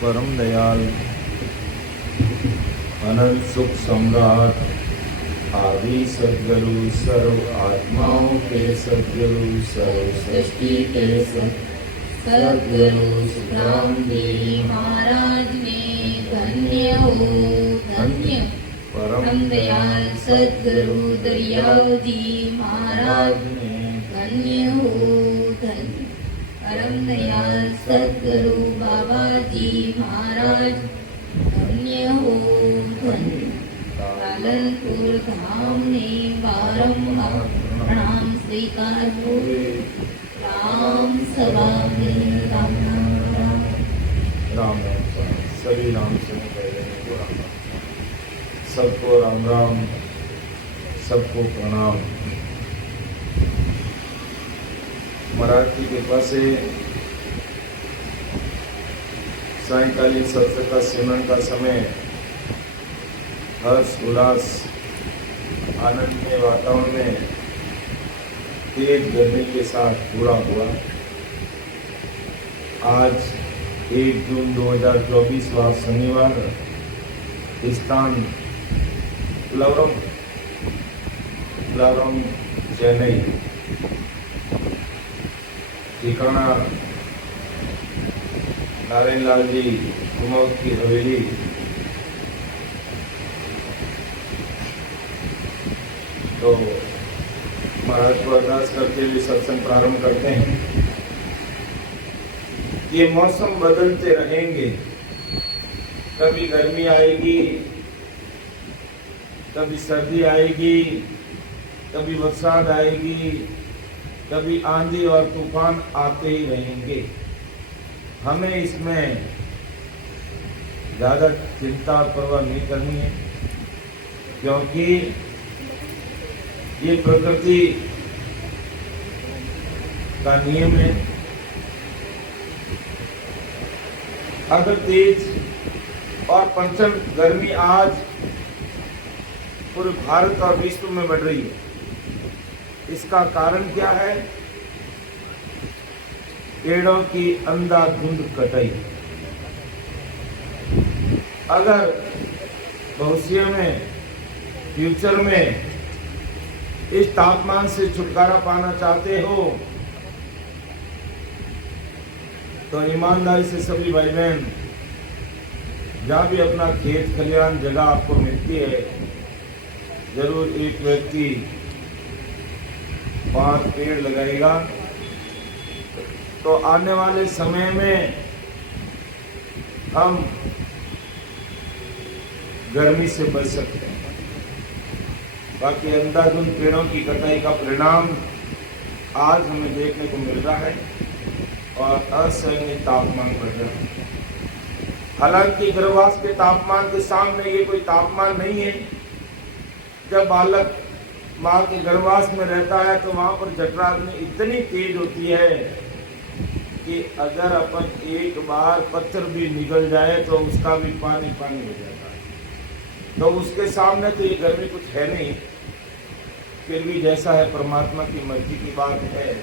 परम दयाल अनंत सुख सम्राट आदि सद्गुरु सर्व आत्माओं के सद्गुरु सर्व सृष्टि के सद्गुरु सुखराम जी महाराज ने धन्य हो धन्य परम दयाल सद्गुरु दरियाव जी महाराज ने धन्य हो धन्य परम दयाल सद्गुरु बाबा जी महाराज धन्य हो धन्य पालनपुर धाम ने बारंबार प्रणाम स्वीकार हो राम सभा में राम राम राम सभी राम से पहले को राम सबको राम राम सबको प्रणाम। महाराज की कृपा से सायंकालीन सत्संग का सिमरन का समय हर्ष उल्लास आनंद के वातावरण में तेज गर्मी के साथ पूरा हुआ। आज 1 जून 2024 वार शनिवार, स्थान प्लवरम चेन्नई, ठिकाना नारायण लाल जी कुमार की हवेली। तो महाराज को अरदास करते हुए सत्संग प्रारंभ करते हैं। ये मौसम बदलते रहेंगे, कभी गर्मी आएगी, कभी सर्दी आएगी, कभी बरसात आएगी, कभी आंधी और तूफान आते ही रहेंगे। हमें इसमें ज्यादा चिंता और परवाह नहीं करनी है, क्योंकि ये प्रकृति का नियम है। अगर तेज और प्रचंड गर्मी आज पूरे भारत और विश्व में बढ़ रही है, इसका कारण क्या है? पेड़ों की अंधाधुंध कटाई। अगर भविष्य में, फ्यूचर में इस तापमान से छुटकारा पाना चाहते हो तो ईमानदारी से सभी भाई बहन, जहाँ भी अपना खेत खलिहान जगह आपको मिलती है, जरूर एक व्यक्ति 5 पेड़ लगाएगा। तो आने वाले समय में हम गर्मी से बच सकते हैं। बाकी अंधाधुंध पेड़ों की कटाई का परिणाम आज हमें देखने को मिल रहा है और असहनीय तापमान बढ़ रहा है। हालांकि गर्भवास के तापमान के सामने ये कोई तापमान नहीं है। जब बालक माँ के गर्भवास में रहता है तो वहां पर जठराग्नि इतनी तेज होती है कि अगर अपन एक बार पत्थर भी निकल जाए तो उसका भी पानी पानी हो जाता है। तो उसके सामने तो ये गर्मी कुछ है नहीं। फिर भी जैसा है परमात्मा की मर्जी की बात है,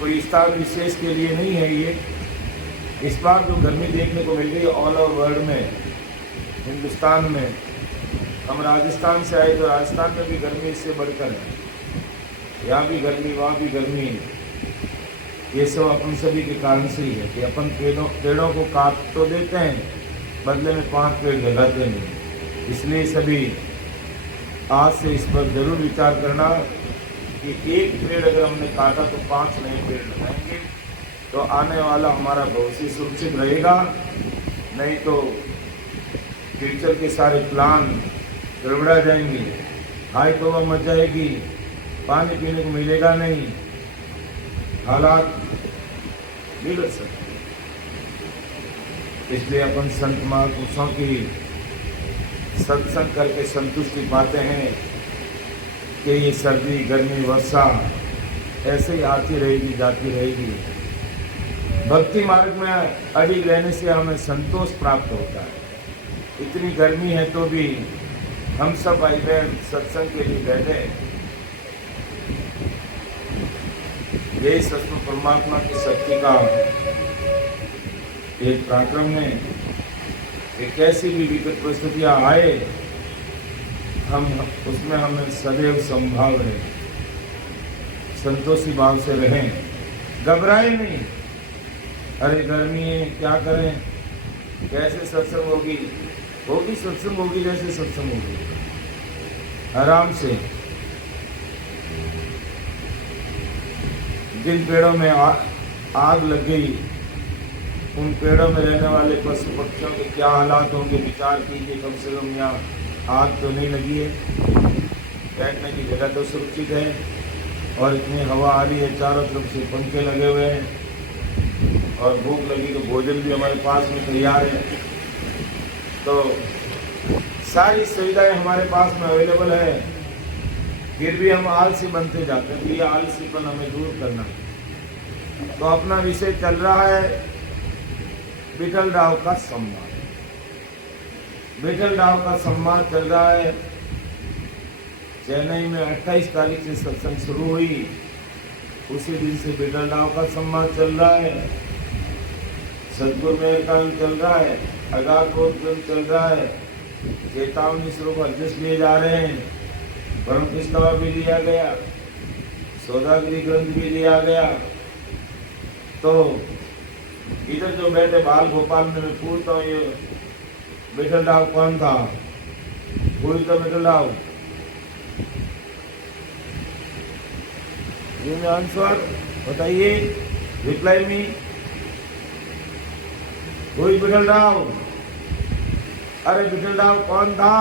कोई स्थान विशेष के लिए नहीं है ये। इस बार जो गर्मी देखने को मिल रही है ऑल ओवर वर्ल्ड में, हिंदुस्तान में, हम राजस्थान से आए तो राजस्थान में भी गर्मी इससे बढ़कर है। यहाँ भी गर्मी, वहाँ भी गर्मी। ये सब अपन सभी के कारण से ही है कि अपन पेड़ों को काट तो देते हैं, बदले में 5 पेड़ लगाते नहीं। इसलिए सभी आज से इस पर जरूर विचार करना कि एक पेड़ अगर हमने काटा तो 5 नए पेड़ लगाएंगे, तो आने वाला हमारा भविष्य सुरक्षित रहेगा। नहीं तो फ्यूचर के सारे प्लान गड़बड़ा जाएंगे, हाई तौबा मच जाएगी, पानी पीने को मिलेगा नहीं, हालात बिगड़ सकते। इसलिए अपन संत महापुरुषों की सत्संग करके संतुष्टि पाते हैं कि ये सर्दी, गर्मी, वर्षा ऐसे ही आती रहेगी, जाती रहेगी। भक्ति मार्ग में अडिग रहने से हमें संतोष प्राप्त होता है। इतनी गर्मी है तो भी हम सब भाई बहन सत्संग के लिए बैठे। यही सचमुच परमात्मा की शक्ति का एक पराक्रम है कि कैसी भी विकट परिस्थितियाँ आए हम उसमें हमें सदैव संभाव रहे, संतोषी भाव से रहें, घबराए नहीं। अरे गर्मी है, क्या करें, कैसे सत्संग होगी, सत्संग होगी जैसे सत्संग होगी, आराम से। जिन पेड़ों में आग लग गई, उन पेड़ों में रहने वाले पशु पक्षियों के क्या हालात होंगे, विचार कीजिए। कम से कम यहाँ आग तो नहीं लगी है, बैठने की जगह तो सुरक्षित है, और इतनी हवा आ रही है, चारों तरफ से पंखे लगे हुए हैं, और भूख लगी तो भोजन भी हमारे पास में तैयार है। तो सारी सुविधाएं हमारे पास में अवेलेबल है, फिर भी हम आलसी बनते जाते हैं। तो ये आलसीपन हमें दूर करना है। तो अपना विषय चल रहा है विठल राव का सम्मान। विठल राव का सम्मान चल रहा है। चेन्नई में 28 तारीख से सत्संग शुरू हुई, उसी दिन से विठल राव का सम्मान चल रहा है। सदगुरु मेहरकांड चल रहा है, अगाधोर ग्रंथ चल रहा है, चेतावनी स्वरूप अध्यक्ष लिए जा रहे हैं, परम प्रस्ताव भी लिया गया, सौदागरी ग्रंथ भी लिया गया। तो इधर जो बैठे बाल गोपाल में मैं पूछता हूँ, ये विठल राव कौन था? कोई तो विठल राव, ये आंसर बताइए, रिप्लाई मी। कोई विठल राव? अरे विठल राव कौन था?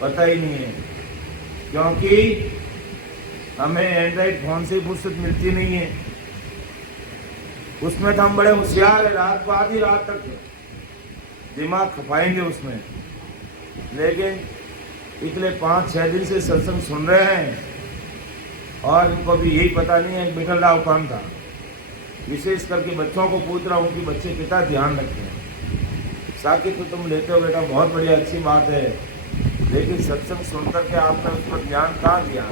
पता ही नहीं है, क्योंकि हमें एंड्रॉइड फोन से फुर्सत मिलती नहीं है। उसमें तो हम बड़े होशियार है, रात को आधी रात तक दिमाग खपाएंगे उसमें, लेकिन पिछले 5-6 दिन से सत्संग सुन रहे हैं और इनको भी यही पता नहीं है विठल राव कौन था। विशेष करके बच्चों को पूछ रहा हूँ कि बच्चे कितना ध्यान रखते हैं। साकिब तो तुम लेते हो बेटा, बहुत बढ़िया, अच्छी बात है, लेकिन सत्संग सुन करके आपने उस पर ध्यान कहाँ दिया?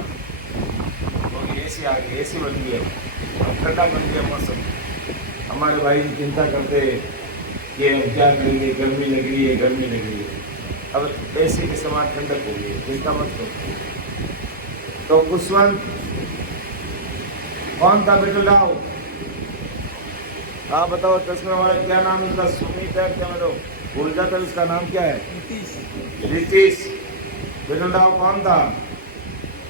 तो एसी आ गई, एसी बन गई है, ठंडा बन गया मौसम। हमारे भाई चिंता करते कि हम क्या करेंगे, गर्मी लग रही है, गर्मी लग रही है। अब एसी के समान ठंडक हो गई है, चिंता मत करो। तो कुशवंत कौन था विठल राव? हाँ बताओ, चश्मे वाले क्या नाम उसका? सुमित है क्या? मतलब भूल जाता, उसका नाम क्या है? ऋतिश। विठल राव कौन था?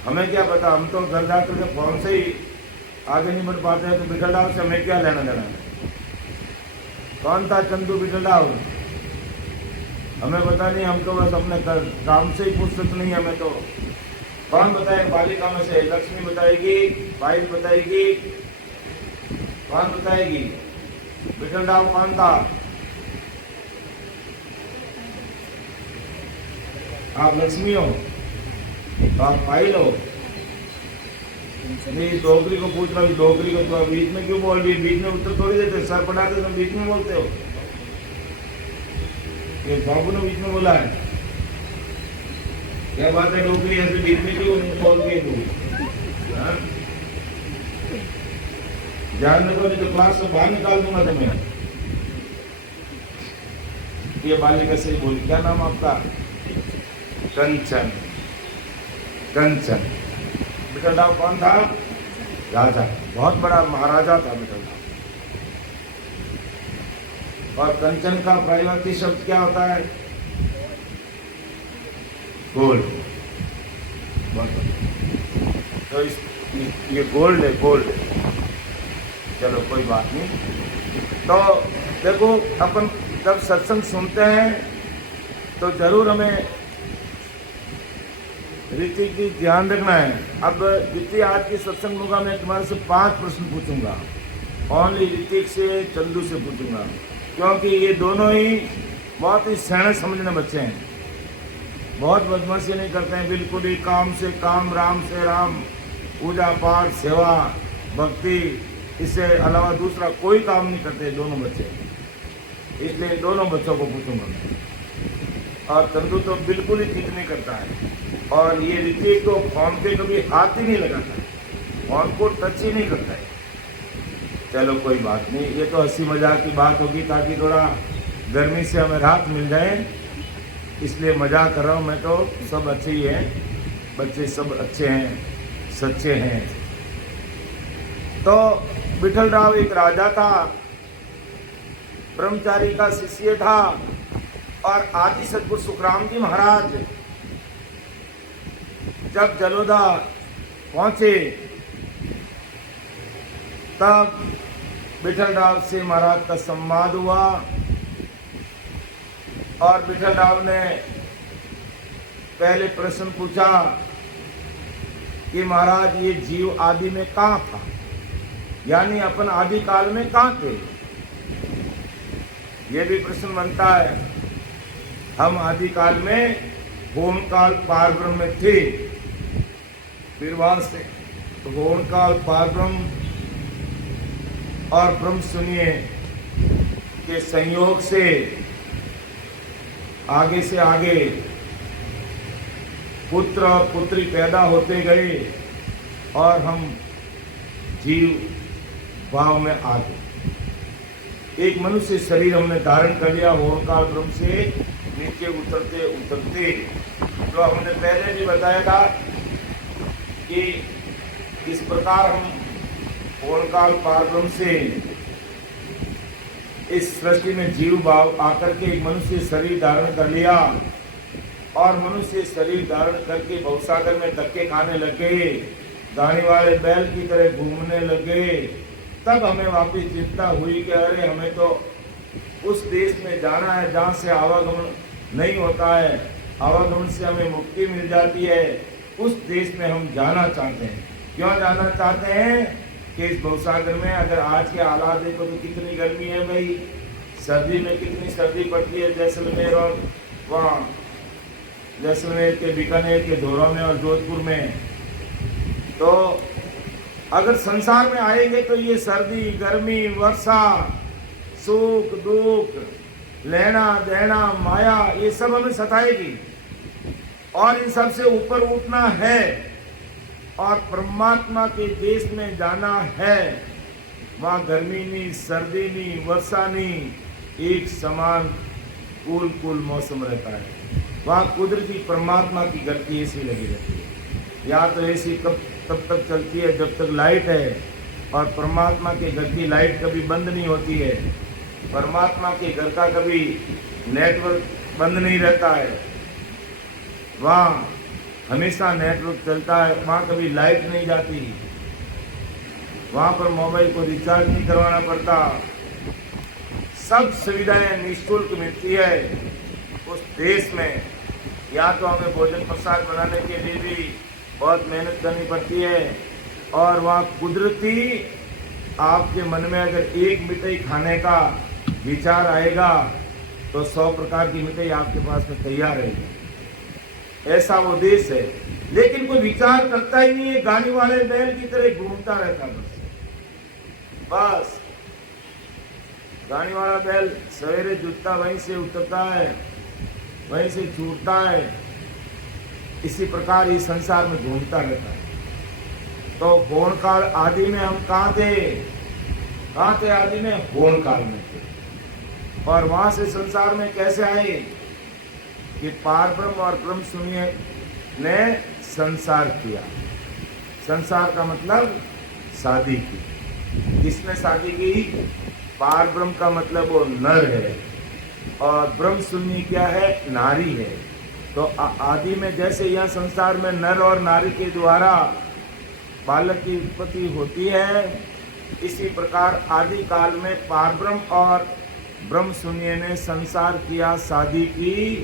हमें क्या पता, हम तो घर जाकर के फोन से ही आगे नहीं बढ़ पाते हैं। तो विठल राव से हमें क्या लेना देना है? कौन था चंदू विठल राव? हमें पता नहीं, हम तो बस अपने काम से ही फुर्सत नहीं है हमें। तो कौन बताए? बालिका में से लक्ष्मी बताएगी, पायल बताएगी, कौन बताएगी? विठल राव कौन था? आप लक्ष्मी हो, आप पायल हो? नहीं, डोगरी को पूछ रहा हूँ, डोगरी को। तो बीच में क्यों बोल रही? बीच में उत्तर थोड़ी देते, सर पढ़ाते तो बीच में बोलते हो। ये बाबू ने बीच में बोला है, क्या बात है? डोगरी ऐसे बीच में क्यों बोल रही तू? ध्यान रखो, नहीं तो क्लास से बाहर निकाल दूंगा तुम्हें। ये बालिका से बोली, क्या नाम आपका? कंचन। कंचन। विठल राव कौन था? राजा, बहुत बड़ा महाराजा था विठल राव। और कंचन का प्रायवाची शब्द क्या होता है? गोल्ड। तो ये गोल्ड है, गोल्ड। चलो कोई बात नहीं। तो देखो, अपन जब सत्संग सुनते हैं तो जरूर हमें रीति की ध्यान रखना है। अब जितनी आज की सत्संग होगा, मैं तुम्हारे से 5 प्रश्न पूछूंगा, ओनली ऋतिक से, चंदू से पूछूंगा, क्योंकि ये दोनों ही बहुत ही सैने समझने बच्चे हैं, बहुत बदमाशी नहीं करते हैं, बिल्कुल ही काम से काम, राम से राम, पूजा पाठ, सेवा, भक्ति, इससे अलावा दूसरा कोई काम नहीं करते दोनों बच्चे। इसलिए दोनों बच्चों को पूछूंगा मैं। और चंदू तो बिल्कुल ही चित नहीं करता है, और ये ऋतिक तो फोन पे कभी हाथ ही नहीं लगाता है, फोन को टच ही नहीं करता है। चलो कोई बात नहीं, ये तो हंसी मजाक की बात होगी ताकि थोड़ा गर्मी से हमें राहत मिल जाए, इसलिए मजाक कर रहा हूँ मैं। तो सब अच्छे ही हैं, बच्चे सब अच्छे हैं, सच्चे हैं। तो विठल राव एक राजा था, ब्रह्मचारी का शिष्य था, और आदि सदगुरु सुखराम जी महाराज जब जलोदा पहुंचे तब विठल राव से महाराज का संवाद हुआ, और विठल राव ने पहले प्रश्न पूछा कि महाराज ये जीव आदि में कहाँ था, यानी अपन आदि काल में कहाँ थे। ये भी प्रश्न बनता है। हम आदि काल में होम काल पार ब्रह्म में थे, फिर वहां से होम काल पार ब्रह्म और ब्रह्म शून्य के संयोग से आगे पुत्र और पुत्री पैदा होते गए, और हम जीव भाव में आ गए। एक मनुष्य शरीर हमने धारण कर लिया होमकाल ब्रह्म से नीचे उतरते उतरते। तो हमने पहले भी बताया था कि इस प्रकार हम होमकाल पार ब्रह्म से इस सृष्टि में जीव भाव आकर के एक मनुष्य शरीर धारण कर लिया, और मनुष्य शरीर धारण करके भवसागर में धक्के खाने लगे, गाड़ी वाले बैल की तरह घूमने लगे। तब हमें वापस चिंता हुई कि अरे हमें तो उस देश में जाना है जहाँ से आवागमन नहीं होता है, आवागमन से हमें मुक्ति मिल जाती है। उस देश में हम जाना चाहते हैं। क्यों जाना चाहते हैं कि इस भवसागर में अगर आज के हालात देखो तो कितनी गर्मी है भाई, सर्दी में कितनी सर्दी पड़ती है जैसलमेर और वहाँ जैसलमेर के बीकानेर के धोरा में और जोधपुर में। तो अगर संसार में आएंगे तो ये सर्दी गर्मी वर्षा सुख दुख लेना देना माया ये सब हमें सताएगी, और इन सब से ऊपर उठना है और परमात्मा के देश में जाना है। वहाँ गर्मी नहीं, सर्दी नहीं, वर्षा नहीं, एक समान कूल मौसम रहता है। वहाँ कुदरती परमात्मा की गति ऐसी लगी रहती है। या तो ऐसी तब तक चलती है जब तक लाइट है, और परमात्मा के घर की लाइट कभी बंद नहीं होती है। परमात्मा के घर का कभी नेटवर्क बंद नहीं रहता है, वहाँ हमेशा नेटवर्क चलता है, वहाँ कभी लाइट नहीं जाती, वहाँ पर मोबाइल को रिचार्ज नहीं करवाना पड़ता, सब सुविधाएं निःशुल्क मिलती है उस देश में। या तो हमें भोजन प्रसाद बनाने के लिए भी बहुत मेहनत करनी पड़ती है, और वहाँ कुदरती आपके मन में अगर एक मिठाई खाने का विचार आएगा तो 100 प्रकार की मिठाई आपके पास में तैयार रहेगी। ऐसा वो देश है, लेकिन कोई विचार करता ही नहीं है, गाड़ी वाले बैल की तरह घूमता रहता बस। गाड़ी वाला बैल सवेरे जुटता वहीं से उतरता है, वहीं से छूटता है, इसी प्रकार इस संसार में घूमता रहता है। तो होन काल आदि में हम कहाँ थे आदि में? होन काल में थे। और वहां से संसार में कैसे आए कि पार ब्रह्म और ब्रह्म शून्य ने संसार किया। संसार का मतलब शादी की। किसने शादी की? पार ब्रह्म का मतलब वो नर है, और ब्रह्म शून्य क्या है? नारी है। तो आदि में जैसे यह संसार में नर और नारी के द्वारा बालक की उत्पत्ति होती है, इसी प्रकार आदि काल में पार ब्रह्म और ब्रह्म शून्य ने संसार किया, शादी की,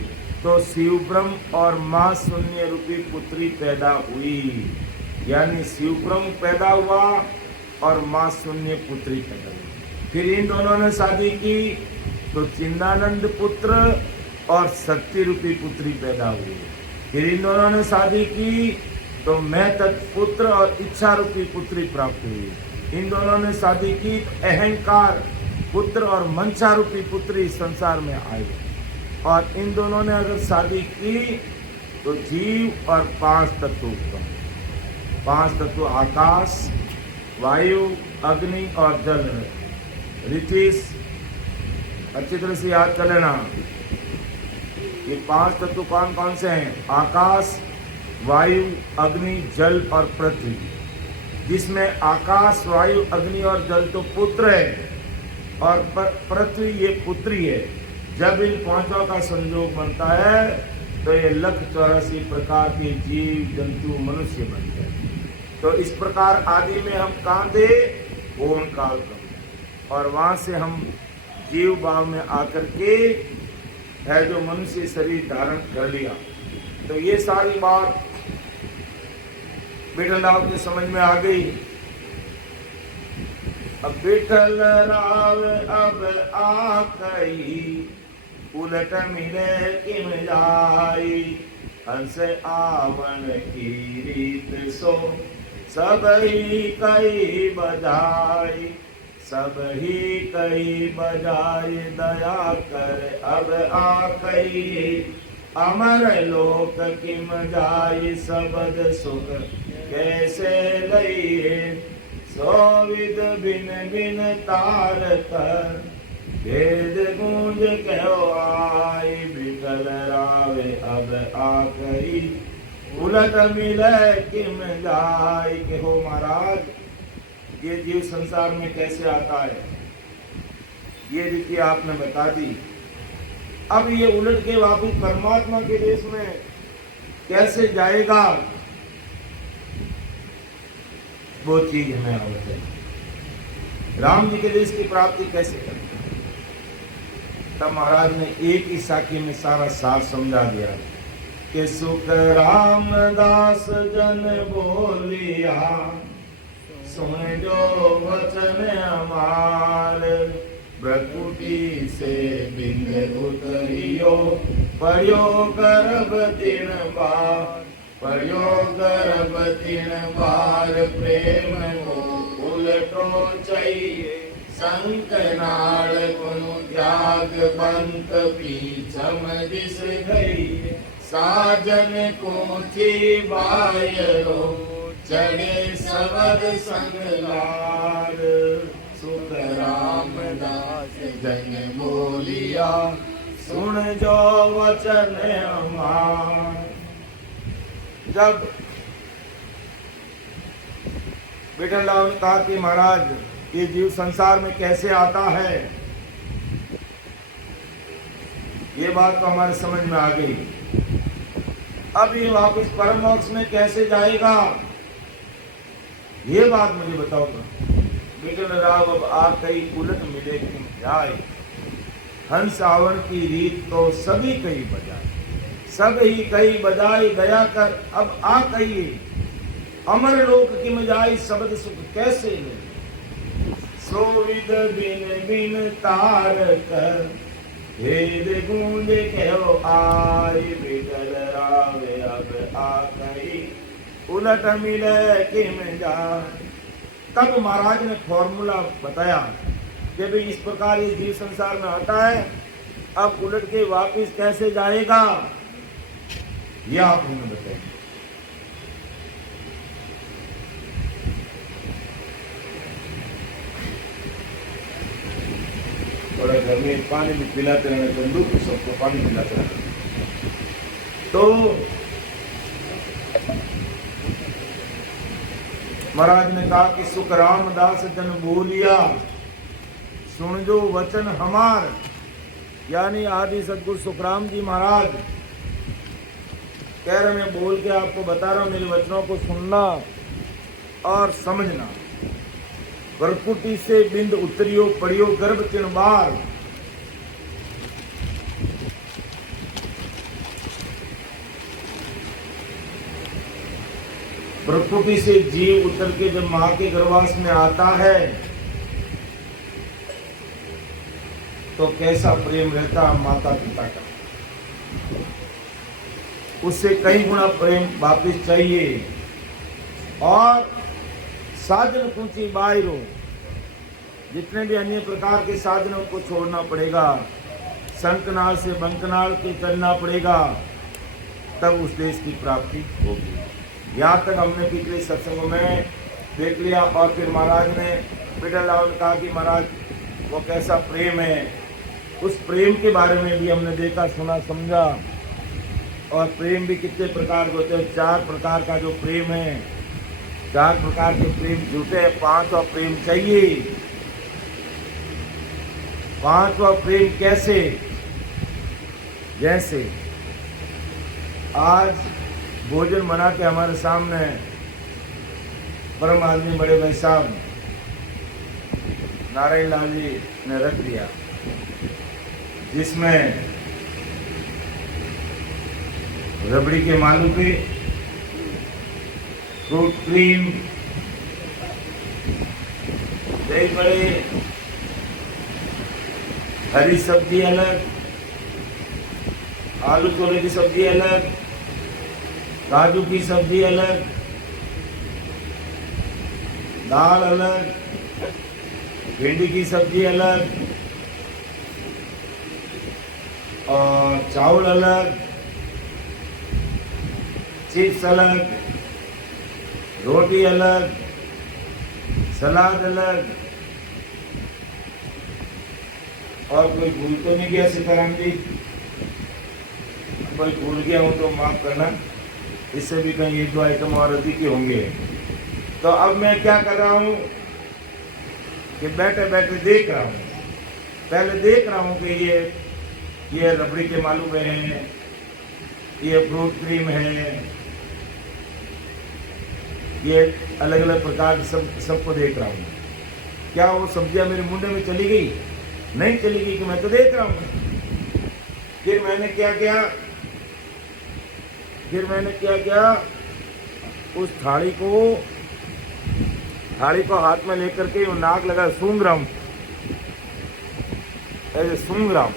तो शिव ब्रह्म और माँ शून्य रूपी पुत्री पैदा हुई। यानी शिव ब्रह्म पैदा हुआ और माँ शून्य पुत्री पैदा हुई। फिर इन दोनों ने शादी की तो चिन्नानंद पुत्र और शक्ति रूपी पुत्री पैदा हुई। फिर इन दोनों ने शादी की तो मैं तत्पुत्र और इच्छा रूपी पुत्री प्राप्त हुई। इन दोनों ने शादी की तो अहंकार पुत्र और मंशा रूपी पुत्री संसार में आई। और इन दोनों ने अगर शादी की तो जीव और 5 तत्व उत्पन्न। 5 तत्व आकाश, वायु, अग्नि और जल है। ऋषिस अच्छी तरह से याद कर लेना, ये 5 तत्व कौन कौन से हैं? आकाश, वायु, अग्नि, जल और पृथ्वी। जिसमें आकाश, वायु, अग्नि और जल तो पुत्र है और पृथ्वी ये पुत्री है। जब इन पांचों का संयोग बनता है तो ये 1,84 प्रकार के जीव जंतु मनुष्य बनते हैं। तो इस प्रकार आदि में हम कहाँ थे? ओम काल ब्रह्म, और वहां से हम जीव भाव में आकर के है जो मनुष्य शरीर धारण कर लिया। तो ये सारी बात विठल राव के समझ में आ गई। अब विठल राव अब आकई, उलट मिले किम जाई, हंस आवन की रीत सो सब ही कई बजाई, सब ही कई बजाय दया कर अब आकई, अमर लोक किम जाय सबद सुख कैसे लइए, सो विद बिन बिन तार कर भेद गूंज कहो आई, विठल रावे अब आकई, उलट मिले किम जाय। के हो महाराज, ये जीव संसार में कैसे आता है ये रीति आपने बता दी। अब ये उलट के वापस परमात्मा के देश में कैसे जाएगा, वो चीज हमें आवश्यक है। राम जी के देश की प्राप्ति कैसे करें? तब महाराज ने एक ही साखी में सारा सार समझा दिया कि सुख रामदास जन बोलिया, सुन जो वचन हमार, ब्रकुटी से बिंद उतरियो, पढ़ियो गर्भ 3 बार, पढ़ियो गर्भ 3 बार, प्रेम को उलटो चाहिए, संकनाल कुनु त्याग बंत पीछम दिस गई, साजन को थी बायरो, चढ़े सबद संगलार, सुख रामदास जन बोलिया, सुन जो वचन हमार। जब विठल राव ने कहा कि महाराज ये जीव संसार में कैसे आता है, ये बात तो हमारे समझ में आ गई। अब ये वापस परम मोक्ष में कैसे जाएगा, ये बात मुझे बताओगा। विठल राव अब आ कई उलट मिले किम जाए, हंस आवन की रीत तो सभी कई बजाए, सब ही कई बजाई दया कर अब आ कहिए, अमर लोक किम जाए शब्द सुख कैसे ले, सो विद बिन बिन तार कर भेद गूंज कहो आई, विठल रावे अब आ कई, उलट मिले किम जाए। तब महाराज ने फॉर्मूला बताया कि भाई इस प्रकार ये जीव संसार में आता है, अब उलट के वापिस कैसे जाएगा, यह आप हमें बताइए। थोड़ा घर में पानी भी पिलाते रहना, चंदू सबको पानी पिलाते रहना। तो महाराज ने कहा कि सुख रामदास जन बोलिया, सुन जो वचन हमार, यानी आदि सदगुरु सुखराम जी महाराज कह रहे, मैं बोल के आपको बता रहा हूं, मेरे वचनों को सुनना और समझना। वरकुटी से बिंद उतरियो, पड़ियो गर्भ 3 बार, प्रकृति से जीव उतर के जब मां के गर्भाश में आता है तो कैसा प्रेम रहता माता पिता का, उससे कई गुना प्रेम वापिस चाहिए। और साधन कुंची बाहरो, जितने भी अन्य प्रकार के साधनों को छोड़ना पड़ेगा, संकनाल से बंकनाल के चलना पड़ेगा, तब उस देश की प्राप्ति होगी। यहाँ तक हमने पिछले सत्संगों में देख लिया। और फिर महाराज ने विठल राव ने कहा कि महाराज वो कैसा प्रेम है, उस प्रेम के बारे में भी हमने देखा, सुना, समझा। और प्रेम भी कितने प्रकार के होते हैं, 4 प्रकार का जो प्रेम है, 4 प्रकार के प्रेम झूठे हैं, 5वां प्रेम चाहिए। 5वां प्रेम कैसे? जैसे आज भोजन बना के हमारे सामने परम आदमी बड़े भाई साहब नारायण लाल जी ने रख दिया, जिसमें रबड़ी के मालूपे, फ्रूट क्रीम, दही बड़े, हरी सब्जी अलग, आलू छोले की सब्जी अलग, काजू की सब्जी अलग, दाल अलग, भिंडी की सब्जी अलग, और चावल अलग, चिप्स अलग, रोटी अलग, सलाद अलग। और कोई भूल तो नहीं गया सीताराम जी? कोई भूल गया हो तो माफ करना, इससे भी कहीं 1-2 आइटम और अधिक होंगे। तो अब मैं क्या कर रहा हूँ कि बैठे बैठे देख रहा हूँ, पहले देख रहा हूँ कि ये रबड़ी के मालूमे हैं, ये फ्रूट क्रीम है, ये अलग अलग प्रकार के सबको देख रहा हूँ। क्या वो सब्जियां मेरे मुंडे में चली गई? नहीं चली गई, कि मैं तो देख रहा हूँ। फिर मैंने क्या किया, उस थाली को हाथ में लेकर के वो नाक लगा सूंघ रहा हूँ, ऐसे सूंघ रहा हूँ।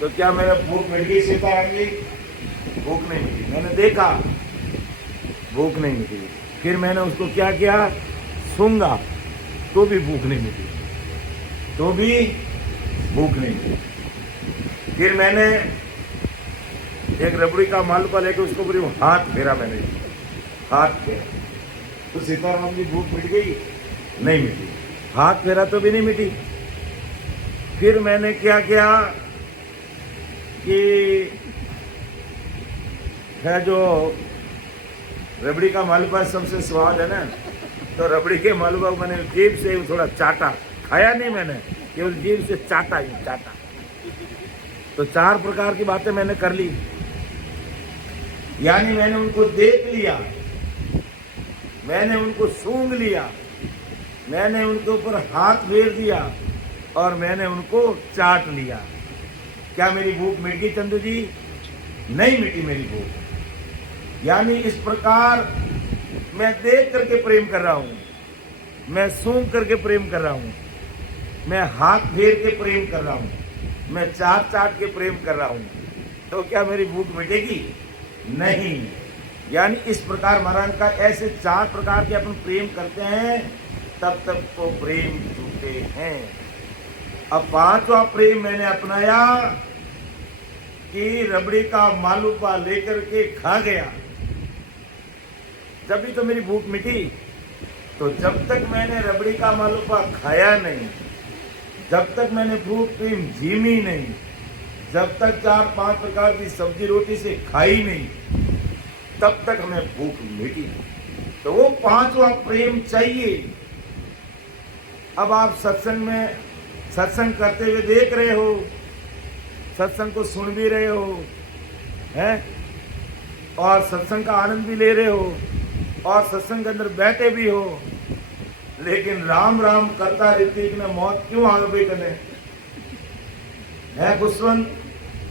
तो क्या मेरा भूख मिट गई सीताराम जी? भूख नहीं मिटी। मैंने देखा, भूख नहीं मिटी। फिर मैंने उसको क्या किया, सूंघा, तो भी भूख नहीं मिटी, तो भी भूख नहीं मिटी। फिर मैंने एक रबड़ी का मालूपा लेकर उसको पूरी हाथ फेरा, मैंने हाथ फेरा, तो सीताराम जी भूख मिट गई? नहीं मिटी। हाथ फेरा तो भी नहीं मिटी। फिर मैंने क्या किया कि है जो रबड़ी का मालूपा सबसे स्वाद है ना, तो रबड़ी के मालूपा को मैंने जीभ से थोड़ा चाटा, खाया नहीं मैंने, केवल जीभ से चाटा ही चाटा। तो 4 प्रकार की बातें मैंने कर ली, यानी मैंने उनको देख लिया, मैंने उनको सूंघ लिया, मैंने उनके ऊपर हाथ फेर दिया, और मैंने उनको चाट लिया। क्या मेरी भूख मिट गई चंदू जी? नहीं मिटी मेरी भूख। यानी इस प्रकार मैं देख करके प्रेम कर रहा हूँ, मैं सूंघ करके प्रेम कर रहा हूँ, मैं हाथ फेर के प्रेम कर रहा हूँ, मैं चाट के प्रेम कर रहा हूँ। तो क्या मेरी भूख मिटेगी? नहीं। यानी इस प्रकार महाराज का ऐसे 4 प्रकार के अपन प्रेम करते हैं, तब तक तो प्रेम झूठे हैं। अब 5वां प्रेम मैंने अपनाया कि रबड़ी का मालूपा लेकर के खा गया, जब भी तो मेरी भूख मिटी। तो जब तक मैंने रबड़ी का मालूपा खाया नहीं, जब तक मैंने फ्रूट क्रीम झीमी नहीं, जब तक 4-5 प्रकार की सब्जी रोटी से खाई नहीं, तब तक हमें भूख मिटी। तो वो 5वां प्रेम चाहिए। अब आप सत्संग में सत्संग करते हुए देख रहे हो, सत्संग को सुन भी रहे हो, हैं, और सत्संग का आनंद भी ले रहे हो, और सत्संग के अंदर बैठे भी हो, लेकिन राम राम करता ऋतिक ने मौत क्यों आ गई कने? है खुशवंत,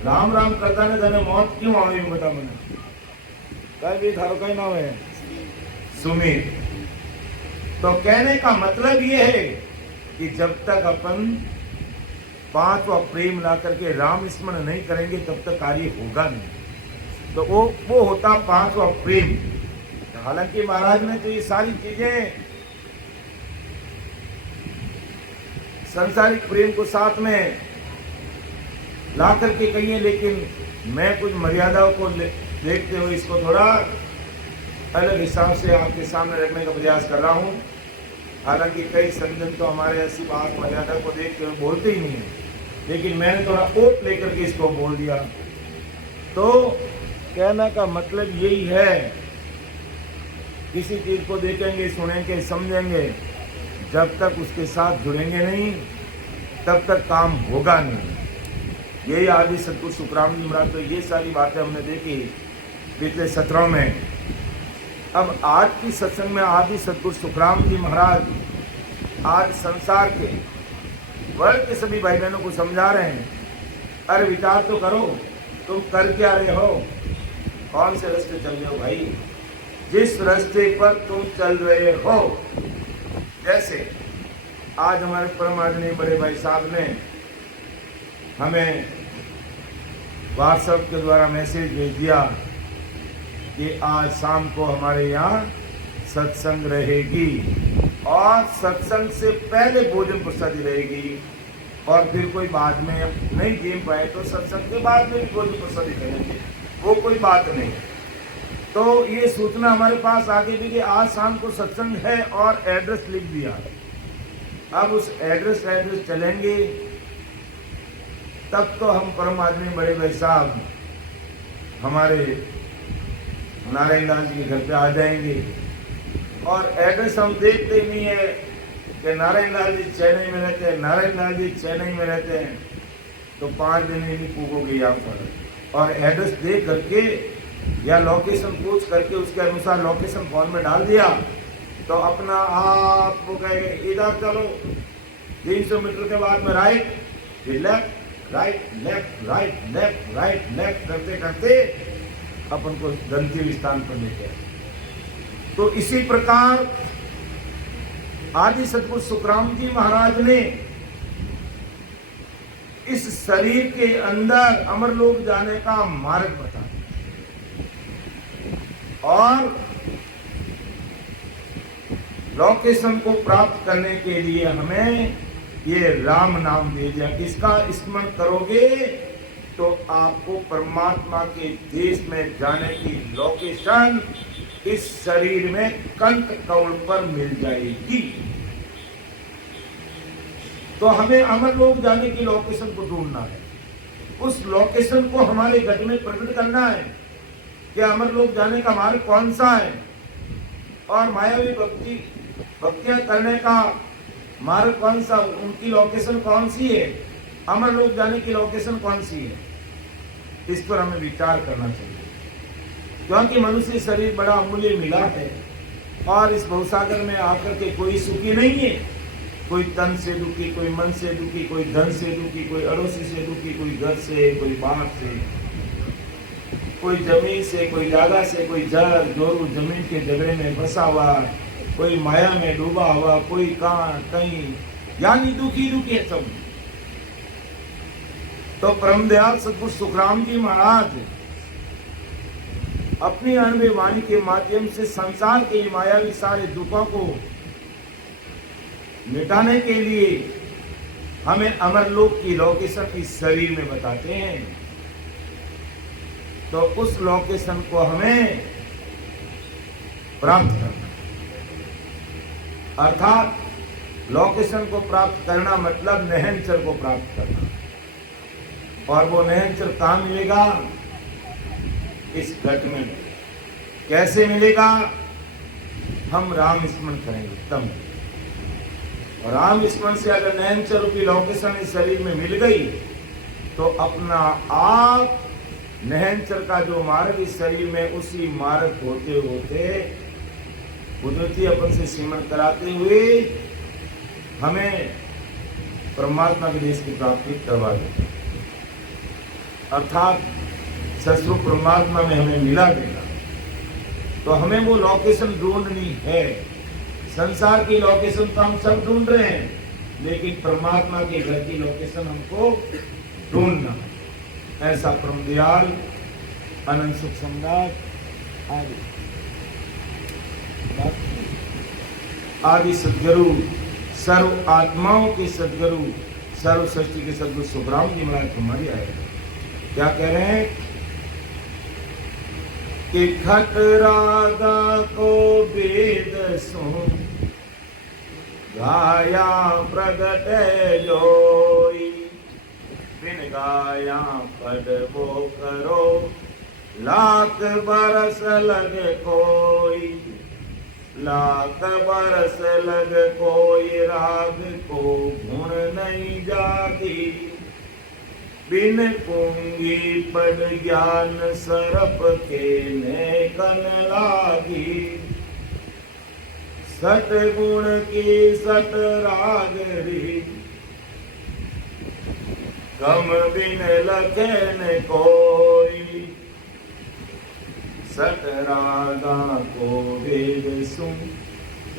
राम राम करता ने तने मौत क्यों आ गई बता मैंने? कल भी थारो का नाम है सुमित। तो कहने का मतलब ये है कि जब तक अपन 5वां प्रेम ला करके राम स्मरण नहीं करेंगे, तब तक कार्य होगा नहीं। तो वो होता 5वां प्रेम। हालांकि महाराज ने तो ये सारी चीजें संसारिक प्रेम को साथ में ला करके कही है, लेकिन मैं कुछ मर्यादाओं को देखते हुए इसको थोड़ा अलग हिसाब से आपके सामने रखने का प्रयास कर रहा हूँ। हालांकि कई संजन तो हमारे ऐसी बात मर्यादा को देख के बोलते ही नहीं है, लेकिन मैंने थोड़ा ओट लेकर के इसको बोल दिया। तो कहने का मतलब यही है, किसी चीज़ को देखेंगे, सुनेंगे, समझेंगे, जब तक उसके साथ जुड़ेंगे नहीं तब तक काम होगा नहीं। यही आदि सतगुरु सुखराम जी महाराज, तो ये सारी बातें हमने देखी पिछले सत्रों में। अब आज की सत्संग में आदि सतगुरु सुखराम जी महाराज आज संसार के वर्ग के सभी भाई बहनों को समझा रहे हैं, अरे विचार तो करो, तुम कर क्या रहे हो, कौन से रास्ते चल रहे हो भाई। जिस रास्ते पर तुम चल रहे हो, जैसे आज हमारे परम आदरणीय बड़े भाई साहब ने हमें व्हाट्सएप के द्वारा मैसेज भेज दिया कि आज शाम को हमारे यहाँ सत्संग रहेगी और सत्संग से पहले भोजन प्रसादी रहेगी, और फिर कोई बाद में नहीं गेम पाए तो सत्संग के बाद में भी भोजन प्रसादी करेंगे, वो कोई बात नहीं। तो ये सूचना हमारे पास आगे भी कि आज शाम को सत्संग है और एड्रेस लिख दिया। अब उस एड्रेस चलेंगे, तब तो हम परम आदमी बड़े भाई साहब हमारे नारायण लाल जी के घर पे आ जाएंगे। और एड्रेस हम देखते ही नहीं है कि नारायण लाल जी चेन्नई में रहते हैं, नारायण लाल जी चेन्नई में रहते हैं, तो 5 दिन में भी पूछोगे यहाँ पर, और एड्रेस दे करके या लोकेशन पूछ करके उसके अनुसार लोकेशन फोन में डाल दिया तो अपना आप वो कहेंगे इधर चलो, 300 मीटर के बाद में राइट, फिर left right left right left right left करते करते अपन को गंतव्य स्थान पर लेके आए। तो इसी प्रकार आदि सतगुरु सुखराम जी महाराज ने इस शरीर के अंदर अमरलोक जाने का मार्ग बताया और लोकेशन को प्राप्त करने के लिए हमें ये राम नाम दे दिया। इसका स्मरण करोगे तो आपको परमात्मा के देश में जाने की लोकेशन इस शरीर में कंठ कौल पर मिल जाएगी। तो हमें अमरलोक जाने की लोकेशन को ढूंढना है, उस लोकेशन को हमारे घट में प्रकट करना है कि अमरलोक जाने का मार्ग कौन सा है और मायावी भक्तियां करने का मार्ग कौन सा, उनकी लोकेशन कौन सी है, अमरलोक जाने की लोकेशन कौन सी है। इस पर हमें विचार करना चाहिए, क्योंकि मनुष्य शरीर बड़ा अमूल्य मिला है और इस भवसागर में आकर के कोई सुखी नहीं है। कोई तन से दुखी, कोई मन से दुखी, कोई धन से दुखी, कोई अड़ोसी से दुखी, कोई घर से, कोई बाहर से, कोई जमीन से, कोई जागा से, कोई जर जोरू जमीन के झगड़े में फंसा हुआ, कोई माया में डूबा हुआ, कोई कहाँ कहीं, यानी दुखी दुखी है सब। तो परम दयाल सतगुरु सुखराम जी महाराज अपनी अनुभवी वाणी के माध्यम से संसार के मायावी सारे दुखों को मिटाने के लिए हमें अमरलोक की लोकेशन इस शरीर में बताते हैं। तो उस लोकेशन को हमें प्राप्त करना, अर्थात लोकेशन को प्राप्त करना मतलब नहनचर को प्राप्त करना। और वो नहनचर कहाँ मिलेगा? इस घट में। कैसे मिलेगा? हम राम स्मरण करेंगे तब। और राम स्मरण से अगर नयनचर रूपी लोकेशन इस शरीर में मिल गई तो अपना आप नयनचर का जो मार्ग इस शरीर में, उसी मार्ग होते होते कुदरती अपन से सिमरण कराते हुए हमें परमात्मा के देश की प्राप्ति करवा देगा। अर्थात ससुर परमात्मा में हमें मिला देगा। तो हमें वो लोकेशन ढूंढनी है। संसार की लोकेशन तो हम सब ढूंढ रहे हैं, लेकिन परमात्मा के घर की लोकेशन हमको ढूंढना है। ऐसा परम दयाल अनंत सुख सम्राट आदि सदगुरु, सर्व आत्माओं के सदगुरु, सर्व सृष्टि के सदगुरु सुखराम जी महाराज तुम्हारी आए। क्या कह रहे हैं? कि खट रागा को वेद सुन गाया प्रगट जोई, बिन गाया पढ़बो करो लाख बरस लग कोई, लाख बरस लग कोई राग को गुण नहीं जागी, बिन पुंगी पद ज्ञान सरप के ने कन लागी, सत गुण की सत राग री कम बिन लखन कोई, सत रागा को वेद सुन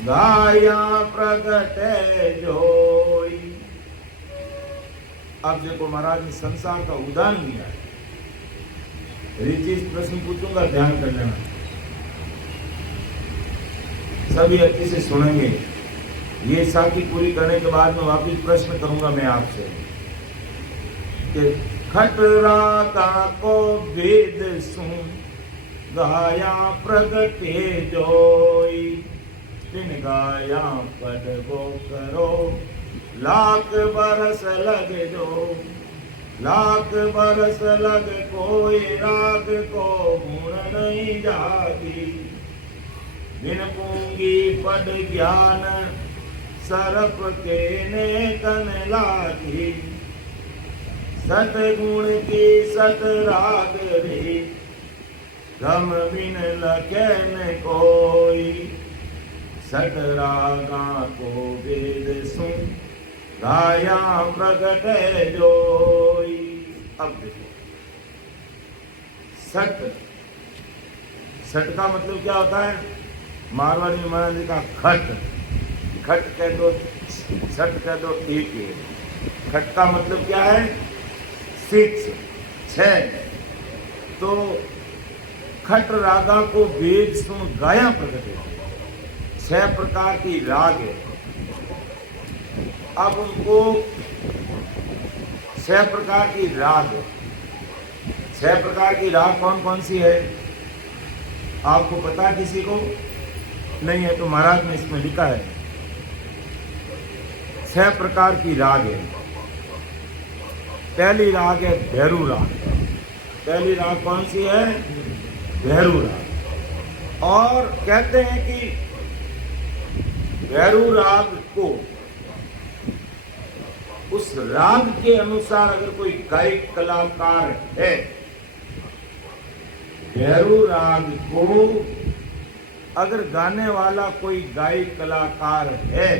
गाया प्रगट जोई। अब देखो महाराज ने संसार का उदाहरण दिया है। यदि प्रश्न पूछूंगा ध्यान कर लेना, सभी अच्छे से सुनेंगे। ये साथी पूरी करने के बाद में वापिस प्रश्न करूंगा मैं आपसे कि खट रागा को वेद सुन गाया प्रगटे जोई, बिन गाया पढ़बो करो लाख बरस लग जो, लाख बरस लग कोई राग को गुण नहीं जागी, बिन पूंगी पद ज्ञान सरप के ने कन लागी, सत गुण की सत राग रे गम बिन लखन कोई, सत रागा को वेद सुन गाया प्रगट जोई। अब देखो सट, सट का मतलब क्या होता है? मारवाड़ी में महाराज का खट, खट कह दो सट कह दो एक ही। खट का मतलब क्या है? सिक्स, छह। तो खट रागा को वेद सुन गाया प्रगट है, 6 प्रकार की राग है। अब उनको 6 प्रकार की राग है। 6 प्रकार की राग कौन कौन सी है? आपको पता है किसी को? नहीं है तो महाराज ने इसमें लिखा है 6 प्रकार की राग है। पहली राग है भैरू राग। पहली राग कौन सी है? भैरू राग। और कहते हैं कि भैरू राग को उस राग के अनुसार अगर कोई गायक कलाकार है, भैरू राग को अगर गाने वाला कोई गायक कलाकार है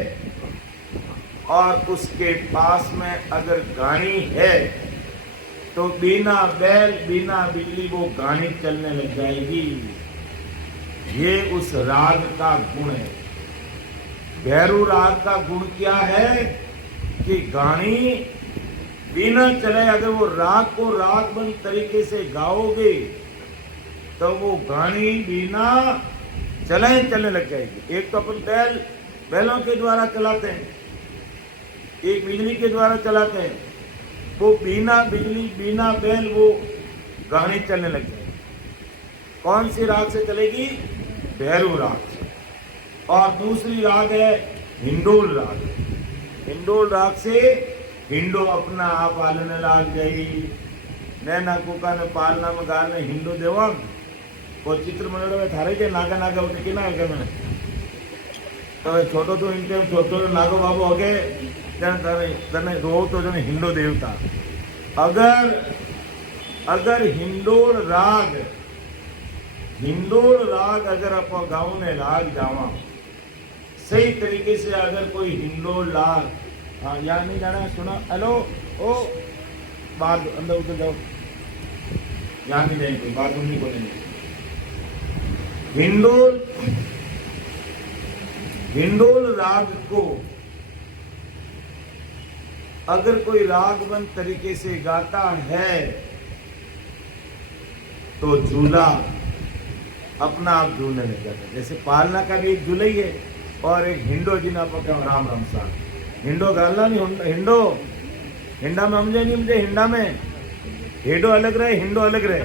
और उसके पास में अगर गानी है तो बिना बैल बिना बिजली वो गानी चलने लग जाएगी। ये उस राग का गुण है। भैरू राग का गुण क्या है कि गानी बिना चले अगर वो राग को रागबंद तरीके से गाओगे तो वो गानी बिना चले चलने लग जाएगी। एक तो अपन बैलों के द्वारा चलाते हैं, एक बिजली के द्वारा चलाते हैं। वो बिना बिजली बिना बैल वो गानी चलने लग जाएगी। कौन सी राग से चलेगी? भैरू राग से। और दूसरी राग है हिंडोल राग। हिंडोल राग से हिंडो अपना आप आलने लाग गई, नैना कुका ने पालना में गाने हिंडो देवा वो चित्र मंडल में थारे के नागा नागा उठे कि ना मैंने तो छोटो तो इनके छोटो नागो बाबू हो गए तने रो तो जो हिंडो देवता। अगर हिंडोल राग अगर आप गाँव ने लाग जावा सही तरीके से, अगर कोई हिंडोल राग, हाँ यार नहीं जाना है, सुना? हेलो ओ बाहर अंदर उधर जाओ, यहाँ नहीं जाएंगे, बात नहीं बोलेंगे। हिंडोल राग को अगर कोई रागबंद तरीके से गाता है तो झूला अपना आप झूलने लग जाता है। जैसे पालना का भी एक झूला ही है और एक हिंडो जिना पका राम राम सा हिंडो गालना नहीं, हिंडा में समझे नहीं, मुझे हिंडा में हेडो अलग रहे हिंडो अलग रहे।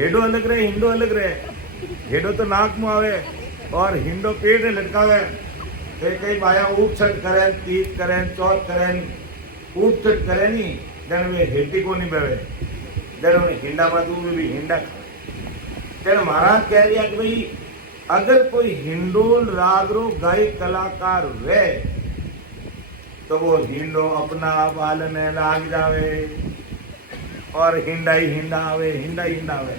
हेडो अलग रहे हिंडो अलग रहे। हेडो तो नाक में आवे और हिंडो पेट में लटकावे। कई बाया ऊप छट करें, तीज करें, चौथ करें, ऊप छट करें नहीं जन वे हेटी को नहीं बेवे जन उन्हें हिंडा मातू में भी हिंडा खाए। जन महाराज कह दिया कि भाई अगर कोई हिंडोल रागरो गाय कलाकार वे तो वो हिंडो अपना आप हालने लाग जावे और हिंडा ही हिंडा आवे, हिंडा ही हिंडा आवे।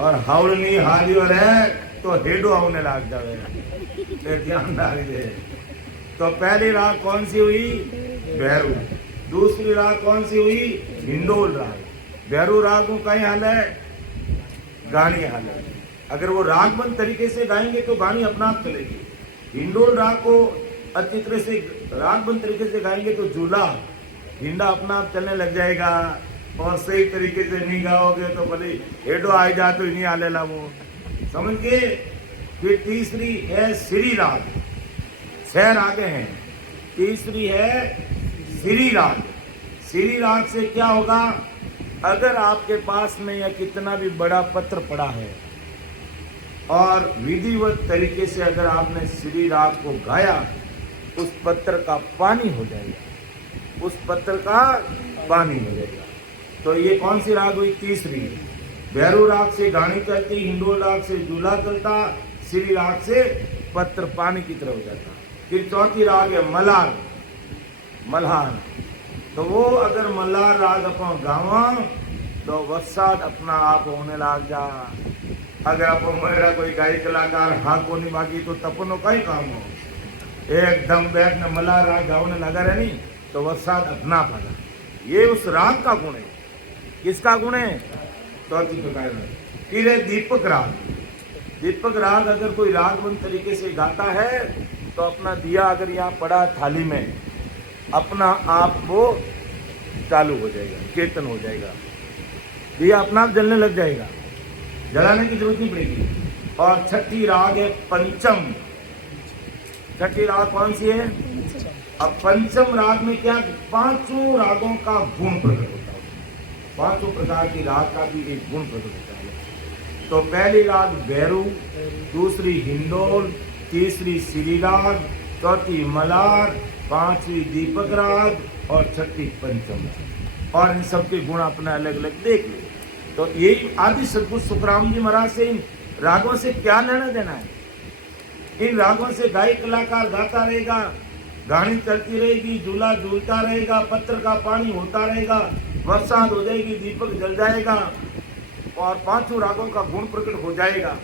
और हावड़नी हालियो रहे तो हेडो आने लाग जावे। ध्यान डाल दे। तो पहली राग कौन सी हुई? भैरू। दूसरी राग कौन सी हुई? हिंडोल राग। भैरू राग को कहीं हाल है, गानी हाल है। अगर वो रागबंद तरीके से गाएंगे तो गानी अपना आप चलेगी। हिंडोल राग को अच्छी तरह से रागबंद तरीके से गाएंगे तो झूला हिंडा अपना आप चलने लग जाएगा। और सही तरीके से नहीं गाओगे तो भले हेडो आ जा तो नहीं आले ला वो, समझ गए। फिर तीसरी है श्री राग। 6 रागे हैं, तीसरी है श्री राग। श्री राग से क्या होगा? अगर आपके पास में या कितना भी बड़ा पत्र पड़ा है और विधिवत तरीके से अगर आपने श्री राग को गाया, उस पत्र का पानी हो जाएगा, उस पत्र का पानी हो जाएगा। तो ये कौन सी राग हुई? तीसरी। भैरू राग से गानी चलती, हिंडोल राग से झूला चलता, श्री राग से पत्र पानी की तरह हो जाता। फिर चौथी राग है मल्हार। मल्हार तो वो अगर मल्हार राग अपन गावा तो वरसाद अपना आप होने लग जा। अगर अपन मेरा कोई गाय कलाकार हाँ को नहीं बाकी तो तपनो का ही काम हो, एकदम बैठ ने मल्हार राग गाने लगा रहे नहीं तो वरसाद अपना पड़ा। ये उस राग का गुण है। किसका गुण है? चौथी प्रकार। फिर है दीपक राग। दीपक राग अगर कोई रागबंद तरीके से गाता है तो अपना दिया अगर यहाँ पड़ा थाली में, अपना आप वो चालू हो जाएगा, कीर्तन हो जाएगा, दिया अपना आप जलने लग जाएगा, जलाने की जरूरत नहीं पड़ेगी। और छठी राग है पंचम। छठी राग कौन सी है? अब पंचम राग में क्या? 5 रागों का गुण प्रकट होता है। 5 प्रकार की राग का भी एक गुण प्रकट होता है। तो पहली राग भैरू, दूसरी हिंडोल, तीसरी श्री राग, चौथी मल्हार, 5वीं दीपक राग और 6ठी पंचम राग। और इन सबके गुण अपना अलग अलग देख ले। तो यही आदि सदगुरु सुखराम जी महाराज से इन रागों से क्या लेना देना है? इन रागों से गाय कलाकार गाता रहेगा, गानी चलती रहेगी, झूला झूलता रहेगा, पत्र का पानी होता रहेगा, बरसात हो जाएगी, दीपक जल जाएगा और 5 रागों का गुण प्रकट हो जाएगा।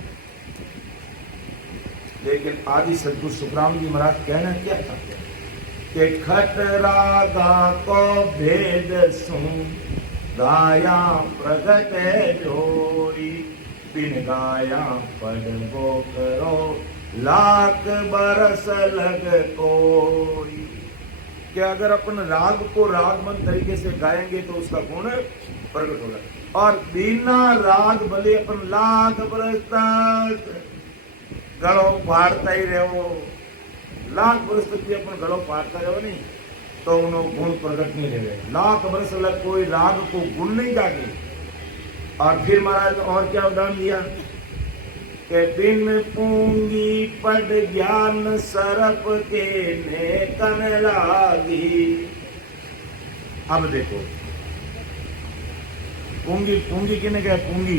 लेकिन आदि सदगुरु सुखराम जी महाराज कहना क्या था कि खट रागा को भेद सुन गाया प्रगट जोड़ी, बिन गाया पढ़बो करो लाख बरस लग कोई। कि अगर अपन राग को रागमंद तरीके से गाएंगे तो उसका गुण प्रकट होगा। और बिना राग भले अपन लाख बरस तक गलो फाड़ता ही रहो, लाख बरस तक भी अपन गलो फाड़ता रहो नहीं तो उन्होंने गुण प्रकट नहीं रहे। लाख बरस लग कोई राग को गुण नहीं जागे। और फिर महाराज और क्या उदाहरण दिया कि बिन पूंगी पढ़ ज्ञान सरप के ने कन लागी। अब देखो पूंगी, पूंगी किने क्या? पूंगी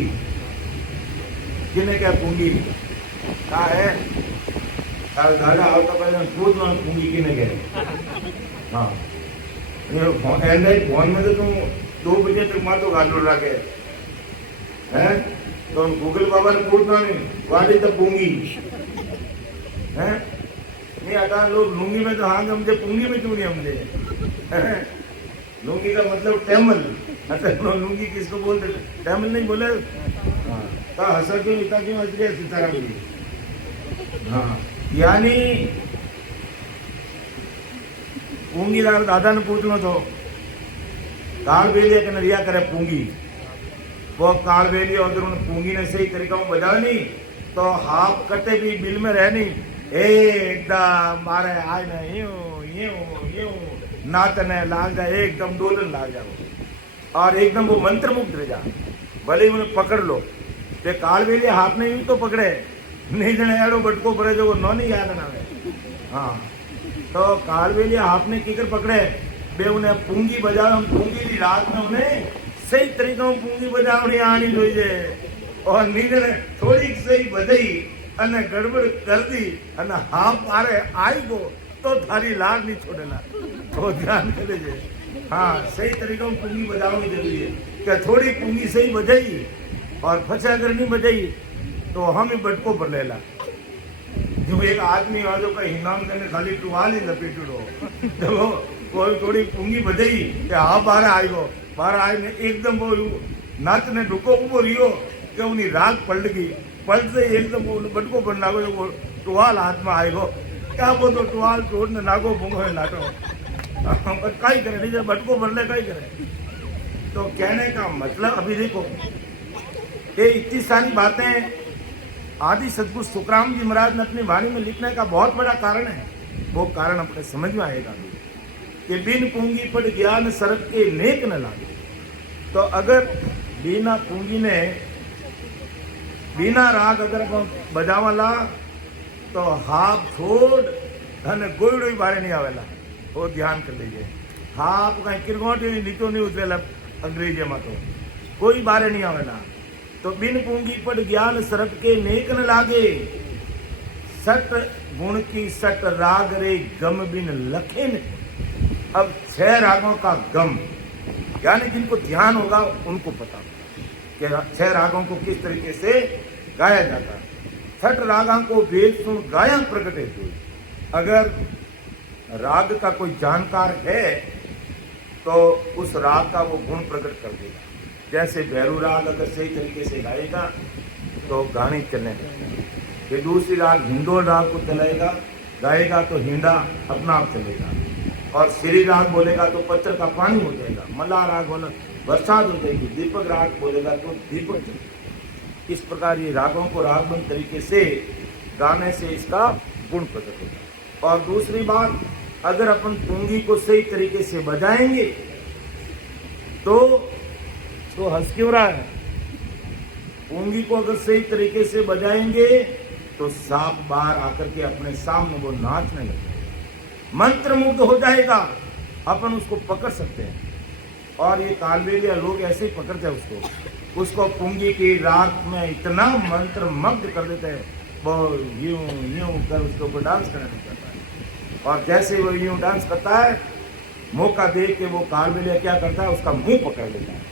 किने क्या? पूंगी क्या है? धागा आवता पहले खुद में पूंगी किने क्या? हाँ एंड्रॉइड फोन में तो तुम 2 बजे तक मार तो गाल रहा के हैं तो गूगल बाबा ने पूछना नहीं वाली तो पूंगी है नहीं आता। लोग लुंगी में तो हाँ समझे, पूंगी में क्यों नहीं समझे? लुंगी का मतलब टेमल। अच्छा लुंगी किसको बोलते? टेमल नहीं बोले। हाँ तो हंसा क्यों, इतना क्यों हंस रहे सीताराम जी? हाँ यानी पूंगीदार दादा ने पूछना तो काल बेलिया के नरिया करे पूंगी, वो काल बेली और पूंगी ने सही तरीका में बजा नहीं तो हाफ कटे भी बिल में रह नहीं, एकदम मारे आए ना यूं नाचने लाग जाए, एकदम डोलन लाग जाओ और एकदम वो मंत्र मुक्त रह जा। भले ही उन्हें पकड़ लो ते कालवेली आपने भी तो पकड़े नहीं जने एड़ो बटको भरे जो नो नहीं याद ना हाँ तो कालवेली आपने किकर पकड़े बे उन्हें पूंगी बजाव पूंगी की रात में उन्हें सही तरीके में पूंगी बजावनी आनी જોઈએ और नींदने थोड़ी सही बजाई અને ગડબડ कर दी અને હા પારે आई गो तो थारी लार नहीं छोड़ेला तो ध्यान कर लीजिए हाँ सही तरीके में पूंगी बजावनी जरूरी है कि थोड़ी पूंगी सही बजाई और फंसे अगर नहीं बजाई तो हम ही बटको पर लेला जो एक आदमी हो जो कहीं हिनाम करने खाली टुवाल ही लपेटो तो कोई थोड़ी पूंगी बजाई कि हाँ बारह आई गो बारह आई ने एकदम वो नाच ने ढुको उबो रियो कि उन्हीं राग पलट गई पलट से एकदम वो बटको पर नागो जो टुवाल हाथ में आई गो क्या वो तो टुवाल तोड़ ने नागो भूंगो है नाटो कई करे नहीं बटको भर ले कई करे तो कहने का मतलब अभी देखो ये इतनी सारी बातें आदि सदगुरु सुखराम जी महाराज ने अपनी वाणी में लिखने का बहुत बड़ा कारण है वो कारण अपने समझ में आएगा कि बिन पूंगी पट ज्ञान सरक के नेक न लागे तो अगर बिना पूंगी ने बिना राग अगर बजावाला तो हाथ छोड़ અને ગોયડો બારે નહીં આવેલા वो ध्यान कर लीजिए हाथ कहीं किरगोट नीचो नहीं उतरेला अंग्रेजी में तो कोई बारे नहीं आवेला तो बिन पूंगी पट ज्ञान सरप के नेक न लागे सट गुण की सट राग रे गम बिन लखे न अब 6 रागों का गम यानी जिनको ध्यान होगा उनको पता कि 6 रागों को किस तरीके से गाया जाता है छठ रागों को वेद सुन गाया प्रकट है अगर राग का कोई जानकार है तो उस राग का वो गुण प्रकट कर देगा जैसे भैरू राग अगर सही तरीके से गाएगा तो गाने चलेगा फिर दूसरी राग हिंडोल राग को चलाएगा गाएगा तो हिंडा अपना आप चलेगा और श्री राग बोलेगा तो पत्थर का पानी हो जाएगा मल्ला राग बोला बरसात हो जाएगी दीपक राग बोलेगा तो दीपक चलेगा इस प्रकार ये रागों को रागबंद तरीके से गाने से इसका गुण प्रकट होगा और दूसरी बात अगर अपन पूंगी को सही तरीके से बजाएंगे तो हंस क्यों रहा है पूंगी को अगर सही तरीके से बजाएंगे तो सांप बाहर आकर के अपने सामने वो नाचने लगेगा मंत्र मुग्ध हो जाएगा अपन उसको पकड़ सकते हैं और ये कालबेलिया लोग ऐसे ही पकड़ते हैं उसको पूंगी की राग में इतना मंत्र मग्ध कर देते हैं वो यूं यूं कर उसके ऊपर डांस करने लगता है और जैसे वो यूं डांस करता है मौका देख के वो कालबेलिया क्या करता है उसका मुंह पकड़ लेता है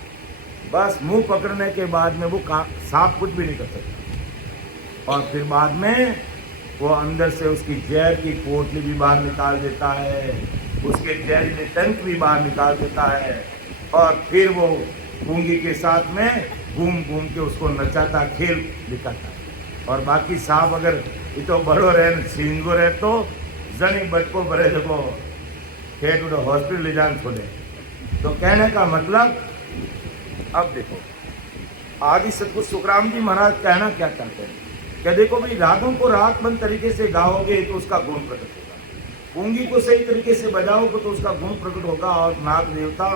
बस मुंह पकड़ने के बाद में वो सांप कुछ भी नहीं कर सकता और फिर बाद में वो अंदर से उसकी जहर की पोटली भी बाहर निकाल देता है उसके जहरीले टंक भी बाहर निकाल देता है और फिर वो पूंगी के साथ में घूम घूम के उसको नचाता खेल दिखाता और बाकी सांप अगर ये तो बड़ो रहे सींगो रहे तो जनी बटको भरे देखो खेत उठो हॉस्पिटल ले जान छोड़े तो कहने का मतलब अब देखो आदि सतगुरु सुखराम जी महाराज कहना क्या चाहते हैं क्या देखो भाई रागों को रागबंद तरीके से गाओगे तो उसका गुण प्रकट होगा पूंगी को सही तरीके से बजाओगे तो उसका गुण प्रकट होगा और नाग देवता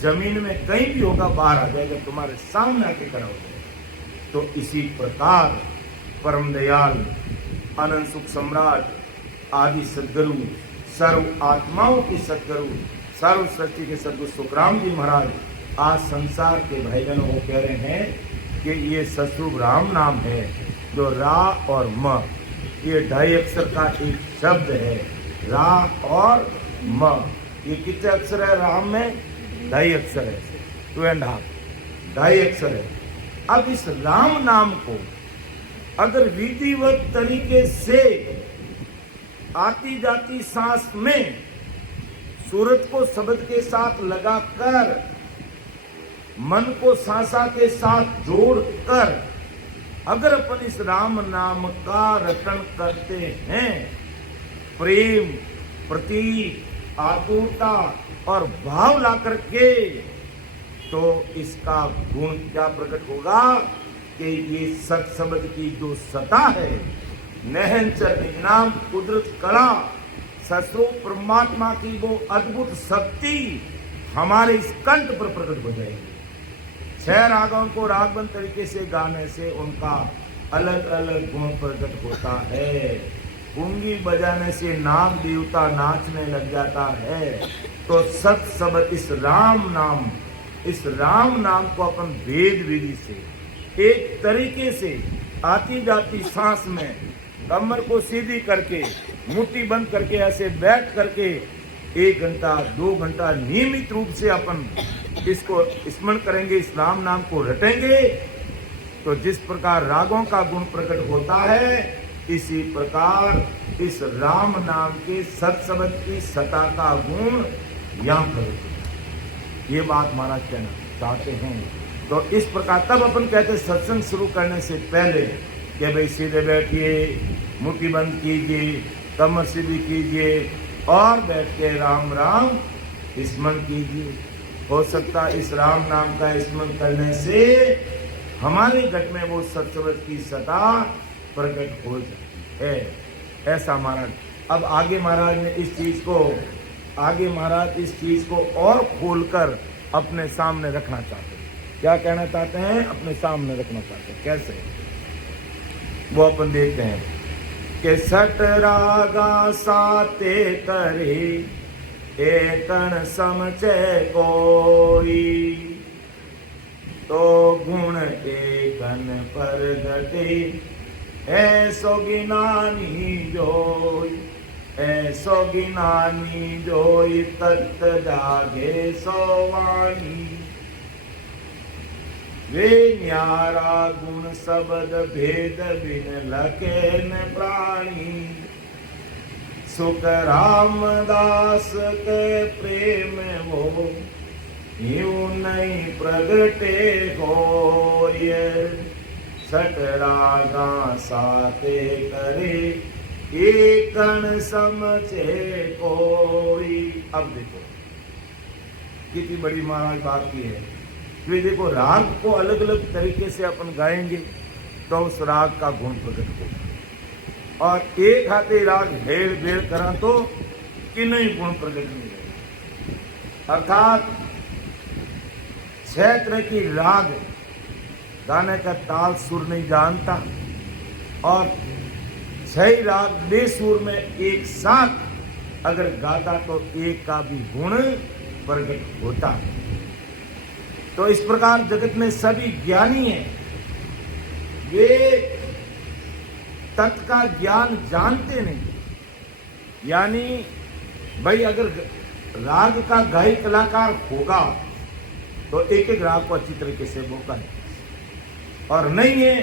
जमीन में कहीं भी होगा बाहर आ जाएगा तुम्हारे सामने आके खड़ा हो जाएगा तो इसी प्रकार परम दयाल अनंत सुख सम्राट आदि सदगुरु सर्व आत्माओं की सदगुरु सर्व सृष्टि के सदगुरु सुखराम जी महाराज आज संसार के भाईजनों को कह रहे हैं कि ये सतरूप राम नाम है जो रा और म ये 2.5 अक्षर का एक शब्द है रा और म ये कितने अक्षर है राम में 2.5 अक्षर है 2.5 2.5 अक्षर है अब इस राम नाम को अगर विधिवत तरीके से आती जाती सांस में सूरत को शब्द के साथ लगाकर मन को सांसा के साथ जोड़कर अगर अपन इस राम नाम का रटन करते हैं प्रेम प्रतीक आतुरता और भाव ला करके तो इसका गुण क्या प्रकट होगा कि ये सत शब्द की जो सता है नहनचर निजनाम कुदरत कला सस्वरूप परमात्मा की वो अद्भुत शक्ति हमारे इस कंठ पर प्रकट हो जाएगी 6 रागों को रागबंद तरीके से गाने से उनका अलग अलग गुण प्रकट होता है। पुंगी बजाने से नाग देवता नाचने लग जाता है। तो सत शब्द इस राम नाम को अपन वेद विधि से एक तरीके से आती जाती सांस में कमर को सीधी करके मुट्ठी बंद करके ऐसे बैठ करके 1 घंटा 2 घंटा नियमित रूप से अपन इसको स्मरण करेंगे, इस राम नाम को रटेंगे, तो जिस प्रकार रागों का गुण प्रकट होता है इसी प्रकार इस राम नाम के सत शब्द की सता का गुण यहाँ प्रकट होता है। ये बात महाराज कहना चाहते हैं। तो इस प्रकार तब अपन कहते सत्संग शुरू करने से पहले कि भाई सीधे बैठिए, मुट्ठी बंद कीजिए, कमर सीधी कीजिए और बैठ के राम राम स्मरण कीजिए। हो सकता है इस राम नाम का स्मरण करने से हमारे घट में वो सत्सवत की सता प्रकट हो जाती है। ऐसा महाराज अब आगे महाराज ने इस चीज को और खोलकर अपने सामने रखना चाहते हैं। क्या कहना चाहते हैं? अपने सामने रखना चाहते हैं। कैसे वो अपन देखते हैं कि सट रागा साते करे एकण समचे कोई, तो गुण एकन पर घटे ऐसो गिनानी जोई, ऐसो गिनानी जोई तत्त जागे सोवानी। वे न्यारा गुण शब्द भेद बिन लखे न प्राणी, सुख रामदास के प्रेम वो यूं नहीं प्रगटे होय। सट रागा साते करे एकन समझे कोई। अब देखो कितनी बड़ी महाराज बात की है कि देखो राग को अलग अलग तरीके से अपन गाएंगे तो उस राग का गुण प्रकट होगा, और एक हाथे राग हेड़ बेड़ करा तो कि नहीं गुण प्रकट नहीं होगा। अर्थात 6 तरह की राग गाने का ताल सुर नहीं जानता, और 6 राग बेसुर में एक साथ अगर गाता तो एक का भी गुण प्रकट होता। तो इस प्रकार जगत में सभी ज्ञानी हैं, वे तत्व का ज्ञान जानते नहीं। यानी भाई अगर राग का गायी कलाकार होगा तो एक एक राग को अच्छी तरीके से बोलता है, और नहीं है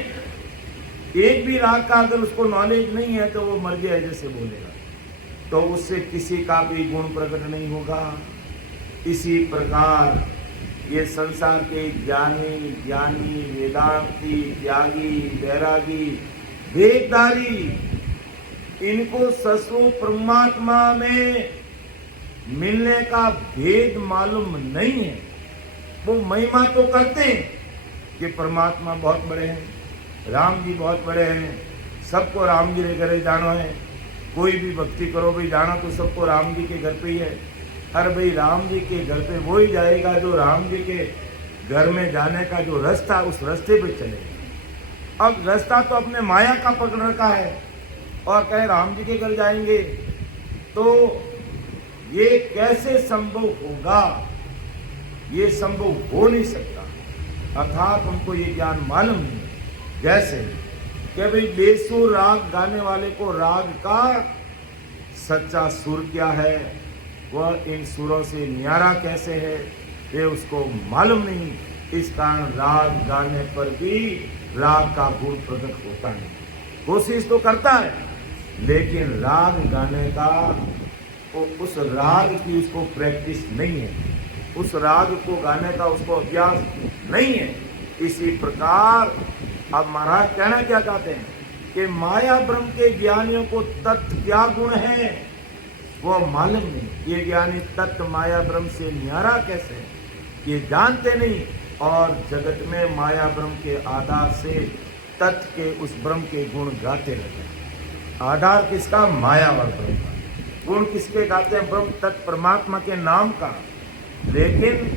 एक भी राग का अगर उसको नॉलेज नहीं है तो वो मर गया जैसे बोलेगा, तो उससे किसी का भी गुण प्रकट नहीं होगा। इसी प्रकार ये संसार के ज्ञानी वेदांती त्यागी वैरागी वेदधारी, इनको ससु परमात्मा में मिलने का भेद मालूम नहीं है। वो महिमा तो करते हैं कि परमात्मा बहुत बड़े हैं, राम जी बहुत बड़े हैं, सबको राम जी के घरे जाना है। कोई भी भक्ति करो भाई, जाना तो सबको राम जी के घर पे ही है। अरे भाई राम जी के घर पे वो ही जाएगा जो राम जी के घर में जाने का जो रास्ता उस रास्ते पे चलेगा। अब रास्ता तो अपने माया का पकड़ रखा है और कहे राम जी के घर जाएंगे, तो ये कैसे संभव होगा? ये संभव हो नहीं सकता। अर्थात उनको ये ज्ञान मालूम नहीं। जैसे कि भाई बेसुर राग गाने वाले को राग का सच्चा सुर क्या है, वह इन सुरों से न्यारा कैसे है, ये उसको मालूम नहीं। इस कारण राग गाने पर भी राग का गुण प्रकट होता नहीं। कोशिश तो करता है लेकिन राग गाने का उस राग की उसको प्रैक्टिस नहीं है, उस राग को गाने का उसको अभ्यास नहीं है। इसी प्रकार अब महाराज कहना क्या चाहते हैं कि माया ब्रह्म के ज्ञानियों को तत्व क्या गुण है वो मालूम नहीं। ये ज्ञानी तत्व माया ब्रह्म से न्यारा कैसे है ये जानते नहीं, और जगत में माया ब्रह्म के आधार से तत्व के उस ब्रह्म के गुण गाते रहते हैं। आधार किसका? माया व ब्रह्म का। गुण किसके गाते हैं? ब्रह्म तत्व परमात्मा के नाम का। लेकिन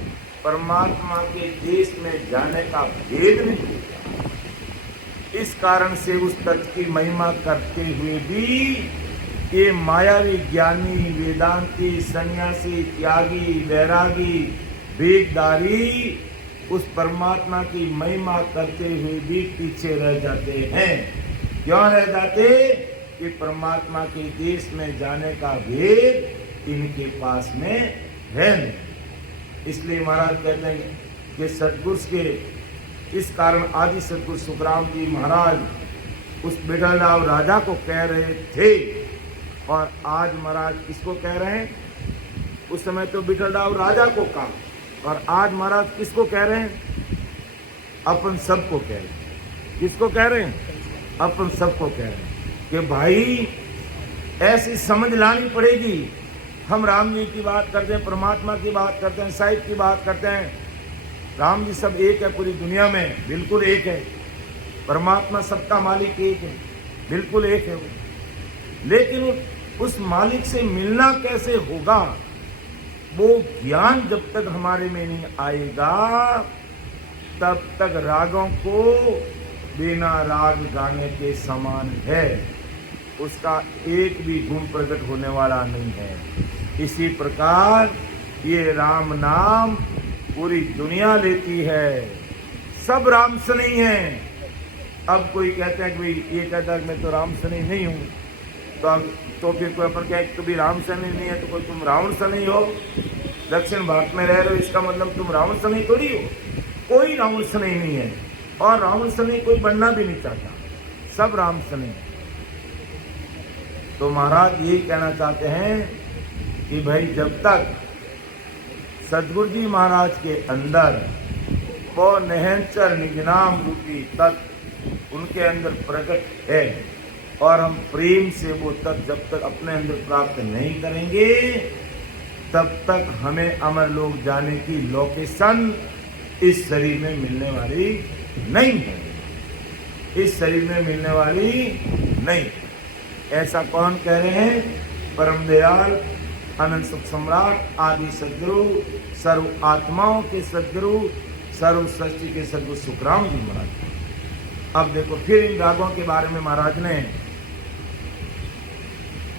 परमात्मा के देश में जाने का भेद नहीं होता। इस कारण से उस तत्व की महिमा करते हुए भी ये मायावी ज्ञानी, वेदांती, सन्यासी, त्यागी, वैरागी, वेदधारी उस परमात्मा की महिमा करते हुए भी पीछे रह जाते हैं। क्यों रह जाते? कि परमात्मा के देश में जाने का भेद इनके पास में है नहीं। इसलिए महाराज कहते हैं कि सतगुरु के इस कारण आदि सतगुरु सुखराम जी महाराज उस बिठलराव राजा को कह रहे थे, और आज महाराज किसको कह रहे हैं? उस समय तो बिठलराव राजा को कहा, और आज महाराज किसको कह रहे हैं? अपन सबको कह रहे हैं। किसको कह रहे हैं? अपन सबको कह रहे हैं कि भाई ऐसी समझ लानी पड़ेगी। हम राम जी की बात करते हैं, परमात्मा की बात करते हैं, साहिब की बात करते हैं। राम जी सब एक है पूरी दुनिया में, बिल्कुल एक है। परमात्मा सबका मालिक एक है, बिल्कुल एक है। लेकिन उस मालिक से मिलना कैसे होगा? वो ज्ञान जब तक हमारे में नहीं आएगा तब तक रागों को बिना राग गाने के समान है, उसका एक भी गुण प्रकट होने वाला नहीं है। इसी प्रकार ये राम नाम पूरी दुनिया लेती है, सब राम से नहीं है। अब कोई कहता है कि भाई ये कहता है मैं तो राम से नहीं हूँ, तो फिर कोई अपन कहे कभी राम से नहीं है तो कोई तुम रावण से नहीं हो, दक्षिण भारत में रह रहे हो इसका मतलब तुम रावण से नहीं थोड़ी हो। कोई रावण से नहीं है, और रावण से नहीं कोई बनना भी नहीं चाहता, सब राम से नहीं। तो महाराज यही कहना चाहते हैं कि भाई जब तक सदगुरु जी महाराज के अंदर वो निहंचर निजनाम रूपी तत्व उनके अंदर प्रकट है, और हम प्रेम से वो तत्व जब तक अपने अंदर प्राप्त नहीं करेंगे तब तक हमें अमर लोक जाने की लोकेशन इस शरीर में मिलने वाली नहीं है, इस शरीर में मिलने वाली नहीं। ऐसा कौन कह रहे हैं? परम दयाल अनंत सुख सम्राट आदि सदगुरु, सर्व आत्माओं के सदगुरु, सर्व सृष्टि के सदगुरु सुखराम जी महाराज। अब देखो फिर इन रागों के बारे में महाराज ने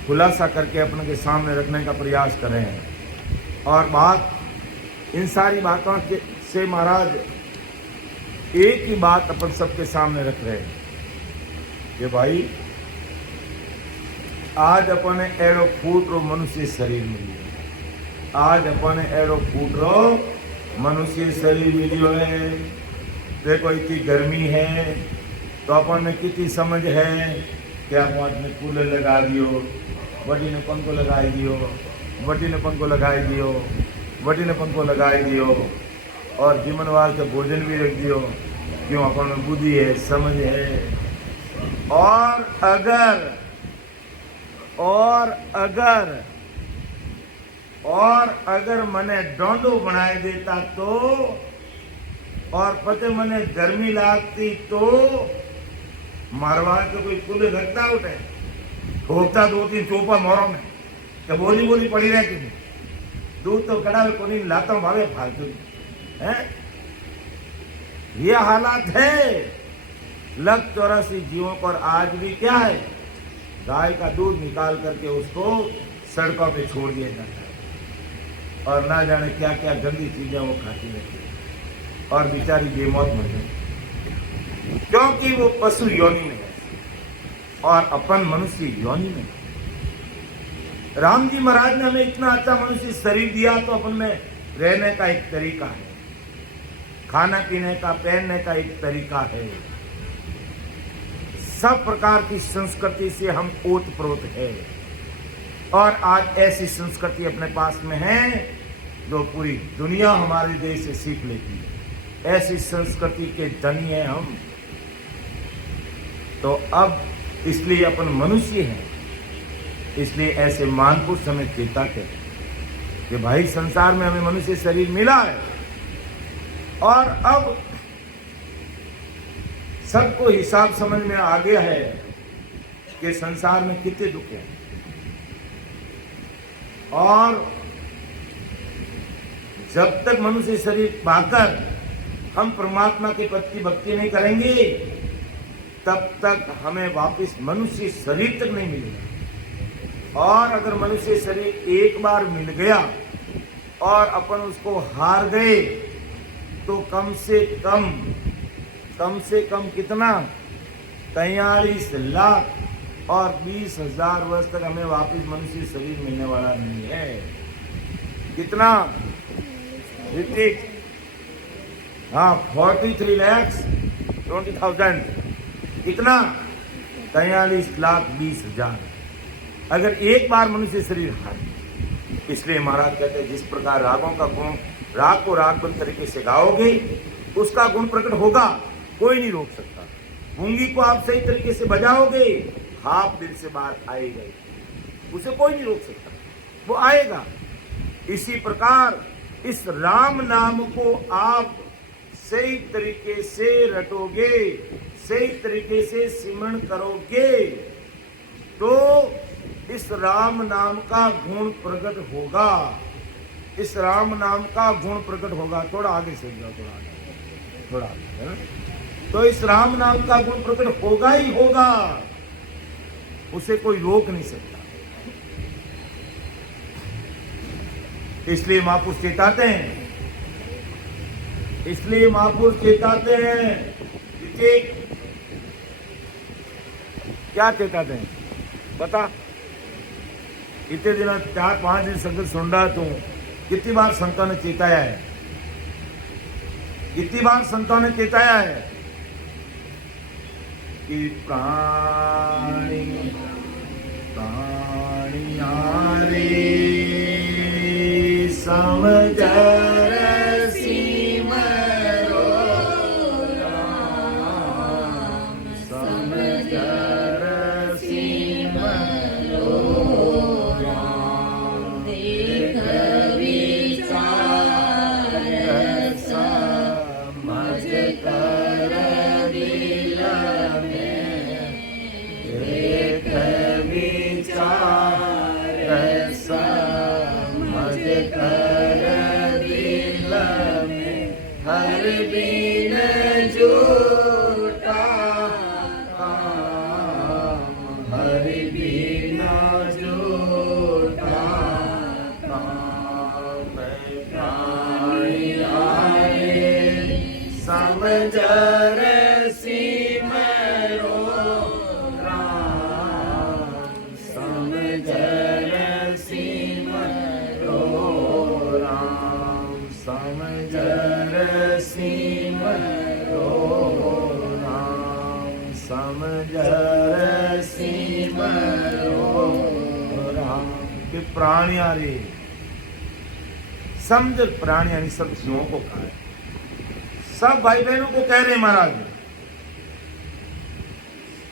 खुलासा करके अपने के सामने रखने का प्रयास कर रहे हैं, और बात इन सारी बातों के से महाराज एक ही बात अपन सबके सामने रख रहे हैं कि भाई आज अपने एड़ो फूट रो मनुष्य शरीर मिली, आज अपने एड़ो फूट रो मनुष्य शरीर मिलियो है। देखो इतनी गर्मी है तो अपन में कितनी समझ है कि अपन ने कूलर लगा दियो, बड़ी ने पंखो लगाई दियो, बटी ने पंखो लगाई दियो, बटी ने पंखो लगाई दियो, और जीवनवाल से भोजन भी रख दियो। क्यों? अपन में बुद्धि है, समझ है। और अगर मने डोंडो बनाए देता तो, और पते मने गर्मी लागती तो मारवा तो कोई कुल रखता उठे ठोकता 2-3 चोपा मोरों में तो बोली पड़ी रहती थी। दूध तो कड़ा को नहीं लाता हूँ भावे फालतू है। ये हालात है 184 जीवों पर। आज भी क्या है? गाय का दूध निकाल करके उसको सड़कों पे छोड़ दिया जाता है, और ना जाने क्या क्या गंदी चीजें वो खाती रहती है, और बेचारी बेमौत मर गई, क्योंकि वो पशु योनि में है और अपन मनुष्य योनि में। राम जी महाराज ने हमें इतना अच्छा मनुष्य शरीर दिया तो अपन में रहने का एक तरीका है, खाना पीने का, पहनने का एक तरीका है। सब प्रकार की संस्कृति से हम ओतप्रोत है, और आज ऐसी संस्कृति अपने पास में है जो पूरी दुनिया हमारे देश से सीख लेती है। ऐसी संस्कृति के धनी है हम। तो अब इसलिए अपन मनुष्य हैं, इसलिए ऐसे महापुरुष हमें चेता करें कि भाई संसार में हमें मनुष्य शरीर मिला है, और अब सबको हिसाब समझ में आ गया है कि संसार में कितने दुख हैं। और जब तक मनुष्य शरीर पाकर हम परमात्मा के प्रति भक्ति नहीं करेंगे तब तक हमें वापस मनुष्य शरीर तक नहीं मिलेगा। और अगर मनुष्य शरीर एक बार मिल गया और अपन उसको हार गए तो कम से कम कितना 43 लाख और 20,000 वर्ष तक हमें वापस मनुष्य शरीर मिलने वाला नहीं है। कितना ऋतिक? हाँ, 43,20,000। कितना? 43,20,000 अगर एक बार मनुष्य शरीर हार। इसलिए महाराज कहते हैं जिस प्रकार रागों का गुण, राग को रागबद्ध तरीके से गाओगे उसका गुण प्रकट होगा, कोई नहीं रोक सकता। गूंगी को आप सही तरीके से बजाओगे, हाथ दिल से बाहर आएगा, उसे कोई नहीं रोक सकता, वो आएगा। इसी प्रकार इस राम नाम को आप सही तरीके से रटोगे, सही तरीके से सिमरण करोगे तो इस राम नाम का गुण प्रकट होगा। इस राम नाम का गुण प्रकट होगा। थोड़ा आगे से जाओ, थोड़ा आगे, है ना? तो इस राम नाम का गुण प्रकट होगा ही होगा, उसे कोई रोक नहीं सकता। इसलिए महापुरुष चेताते हैं, इसलिए महापुरुष चेताते हैं। क्या चेताते हैं बता? इतने दिन 4-5 दिन संगत सुन रहा तू, कितनी बार संतों ने चेताया है? कितनी बार संतों ने चेताया है कि प्राणी रे समझर सिमरो राम, समझर सिमरो राम, देख विचार समझ कर दिल में, देख विचार समझ कर दिल में, हर बिन झूठा काम, हर बिना झूठा काम, प्राणी आए समझर सिमरो राम, समझर सिमरो राम, समझर सिमरो राम, समझर सिमरो राम। कि प्राणिया रे, समझ प्राणिया ने सब जीवों को कहा है, सब भाई बहनों को कह रहे महाराज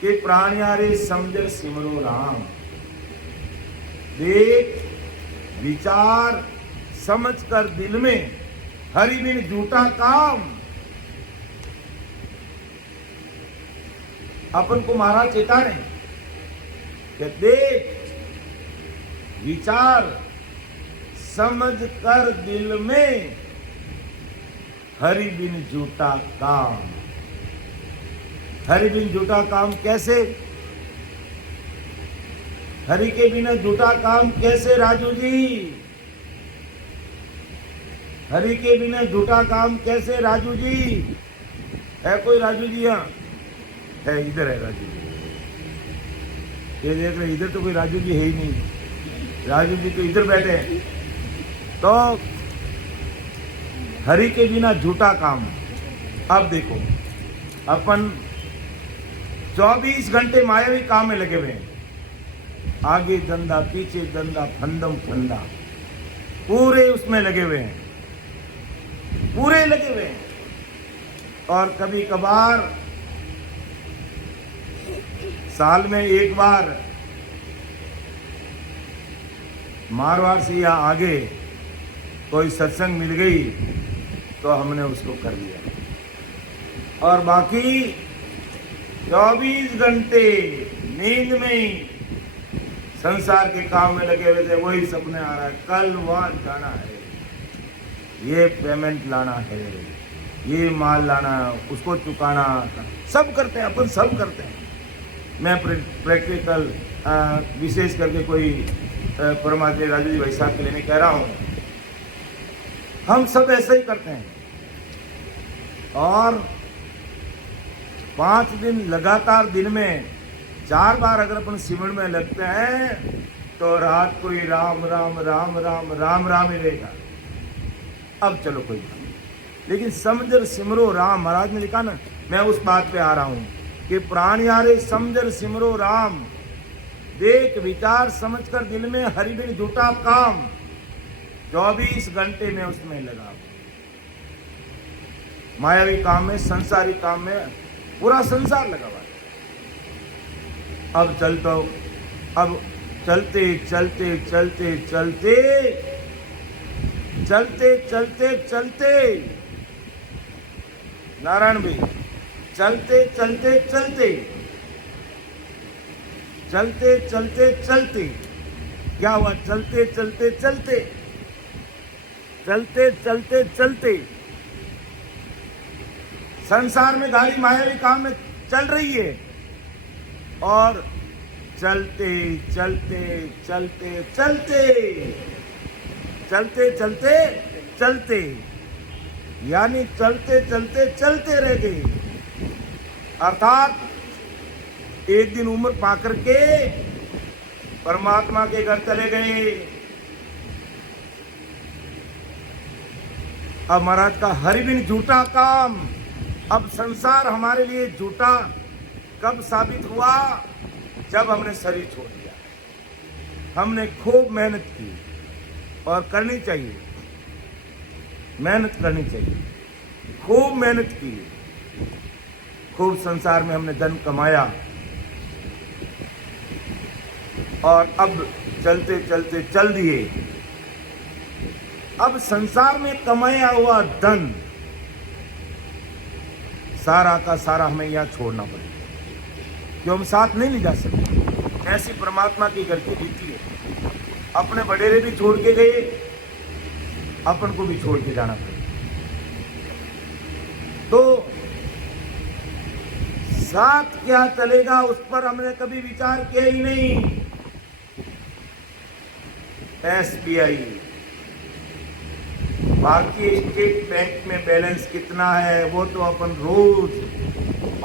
कि प्राणिया रे समझ सिमरो राम। देख विचार समझ कर दिल में, हरि बिन झूठा काम। अपन को महाराज चेता रहे कि देख विचार समझ कर दिल में, हरि बिन झूठा काम। हरि बिन झूठा काम कैसे? हरि के बिना झूठा काम कैसे राजू जी? हरि के बिना झूठा काम कैसे राजू जी? है कोई राजू जी? यहाँ है, इधर है राजू जी। ये देख रहे, इधर तो कोई राजू जी है ही नहीं। राजू जी तो इधर बैठे हैं। तो हरि के बिना झूठा काम। अब देखो, अपन 24 घंटे मायावी काम में लगे हुए हैं। आगे धंधा, पीछे धंधा, फंदम फंदा, पूरे उसमें लगे हुए हैं, पूरे लगे हुए हैं। और कभी कभार साल में एक बार मारवाड़ से या आगे कोई सत्संग मिल गई तो हमने उसको कर लिया। और बाकी 24 घंटे नींद में ही संसार के काम में लगे हुए थे। वही सपने आ रहा है, कल वहां जाना है, ये पेमेंट लाना है, ये माल लाना, उसको चुकाना, सब करते हैं, अपन सब करते हैं। मैं प्रैक्टिकल विशेष करके कोई परमात्मा राजू जी भाई साहब के लिए नहीं कह रहा हूँ, हम सब ऐसे ही करते हैं। और 5 दिन लगातार दिन में 4 बार अगर अपन सिमरन में लगते हैं तो रात को ही राम राम राम राम राम राम ही रहेगा। अब चलो कोई बात नहीं, लेकिन समझर सिमरो राम, महाराज ने लिखा ना, मैं उस बात पे आ रहा हूं कि प्राण यारे समझर सिमरो राम, देख विचार समझकर दिल में हरि बिन झूठा काम, 24 घंटे में उसमें लगा। मायावी काम में, संसारी काम में पूरा संसार लगा हुआ है। अब चलते चलते चलते चलते चलते चलते चलते नारायण भाई, चलते चलते चलते चलते चलते चलते क्या हुआ? चलते चलते चलते चलते चलते चलते संसार में गाड़ी मायावी काम में चल रही है, और चलते चलते चलते चलते चलते चलते चलते यानी चलते चलते चलते रह गए। अर्थात एक दिन उम्र पाकर के परमात्मा के घर चले गए। अब महाराज का हरि बिन झूठा काम। अब संसार हमारे लिए झूठा कब साबित हुआ? जब हमने शरीर छोड़ दिया। हमने खूब मेहनत की, और करनी चाहिए, मेहनत करनी चाहिए, खूब मेहनत की, खूब संसार में हमने धन कमाया, और अब चलते चलते चल दिए। अब संसार में कमाया हुआ धन सारा का सारा हमें यहाँ छोड़ना पड़ेगा, क्यों हम साथ नहीं ले जा सकते। ऐसी परमात्मा की घर की रीति है। अपने बडेरे भी छोड़ के गए, अपन को भी छोड़ के जाना पड़ेगा। तो साथ क्या चलेगा उस पर हमने कभी विचार किया ही नहीं। SBI, भारतीय स्टेट बैंक में बैलेंस कितना है वो तो अपन रोज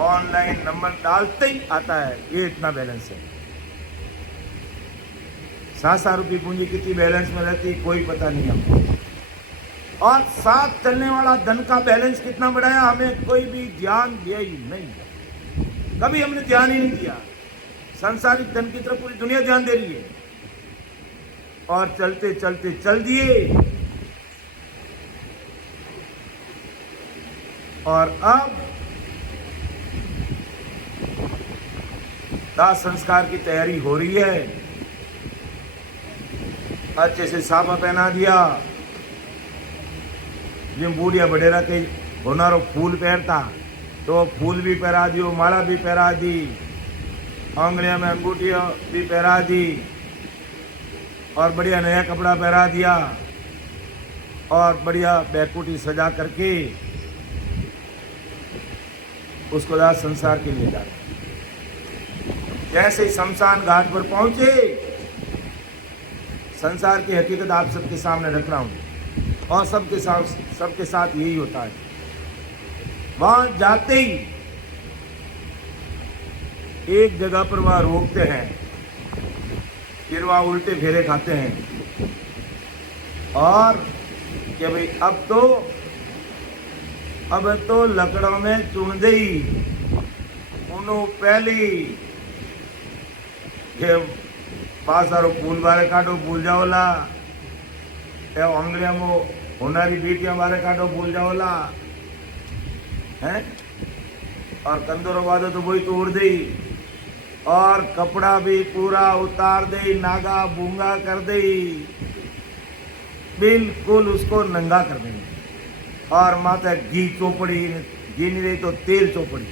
ऑनलाइन नंबर डालते ही आता है, ये इतना बैलेंस है। 7 रुपये पूंजी कितनी बैलेंस में रहती है कोई पता नहीं हमको। और साथ चलने वाला धन का बैलेंस कितना बढ़ाया हमें कोई भी ध्यान दिया ही नहीं। कभी हमने ध्यान ही नहीं दिया। सांसारिक धन की तरफ पूरी दुनिया ध्यान दे रही है, और चलते चलते चल दिए। और अब दाह संस्कार की तैयारी हो रही है। अच्छे से साफा पहना दिया, जिन बूढ़िया बडेरा के होनारो फूल पहनता तो फूल भी पहरा दियो, माला भी पहरा दी, आंगलिया में अंगूठिया भी पहरा दी, और बढ़िया नया कपड़ा पहरा दिया, और बढ़िया बैकुटी सजा करके उसको दाह संसार के लिए डाला। जैसे शमशान घाट पर पहुंचे, संसार की हकीकत आप सबके सामने रख रहा हूं, और सबके साथ यही होता है। वहां जाते ही एक जगह पर वह रोकते हैं, फिर वहां उल्टे फेरे खाते हैं, और कि भाई अब तो लकड़ों में चुन दई उन्हों पहली के पासारो फूल बारे काटो भूल जाओला, आंगलिया में होनारी बेटियां बारे काटो भूल जाओला हैं, और कंदोरो वादो तो वही तोड़ दे, और कपड़ा भी पूरा उतार दे, नागा बूंगा कर दे, बिल्कुल उसको नंगा कर देंगे, और माता घी चोपड़ी, घी नहीं रही तो तेल चोपड़ी,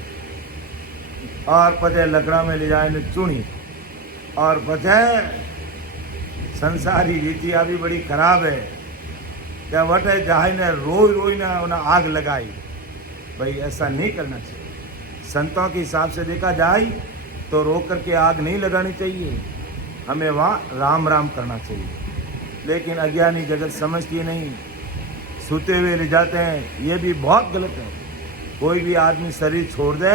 और पचे लकड़ा में ले जाए चुनी, और पचे संसारी रीतियां भी बड़ी खराब है। क्या वटे जाए ने रोई रोई ना उन्हें आग लगाई। भाई ऐसा नहीं करना चाहिए। संतों के हिसाब से देखा जाए तो रो करके आग नहीं लगानी चाहिए, हमें वहाँ राम राम करना चाहिए। लेकिन अज्ञानी जगत समझती नहीं, सोते हुए ले जाते हैं, ये भी बहुत गलत है। कोई भी आदमी शरीर छोड़ दे,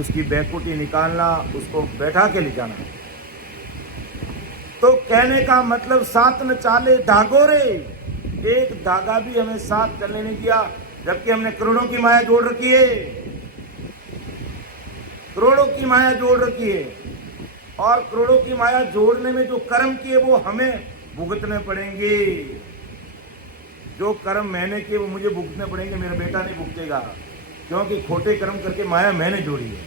उसकी बैकुटी निकालना, उसको बैठा के ले जाना। तो कहने का मतलब साथ न चाले धागोरे, एक धागा भी हमें साथ चलने नहीं दिया, जबकि हमने करोड़ों की माया जोड़ रखी है, करोड़ों की माया जोड़ रखी है। और करोड़ों की माया जोड़ने में जो कर्म किए वो हमें भुगतने पड़ेंगे। जो कर्म मैंने किए वो मुझे भुगतने पड़ेंगे, मेरा बेटा नहीं भुगतेगा, क्योंकि खोटे कर्म करके माया मैंने जोड़ी है।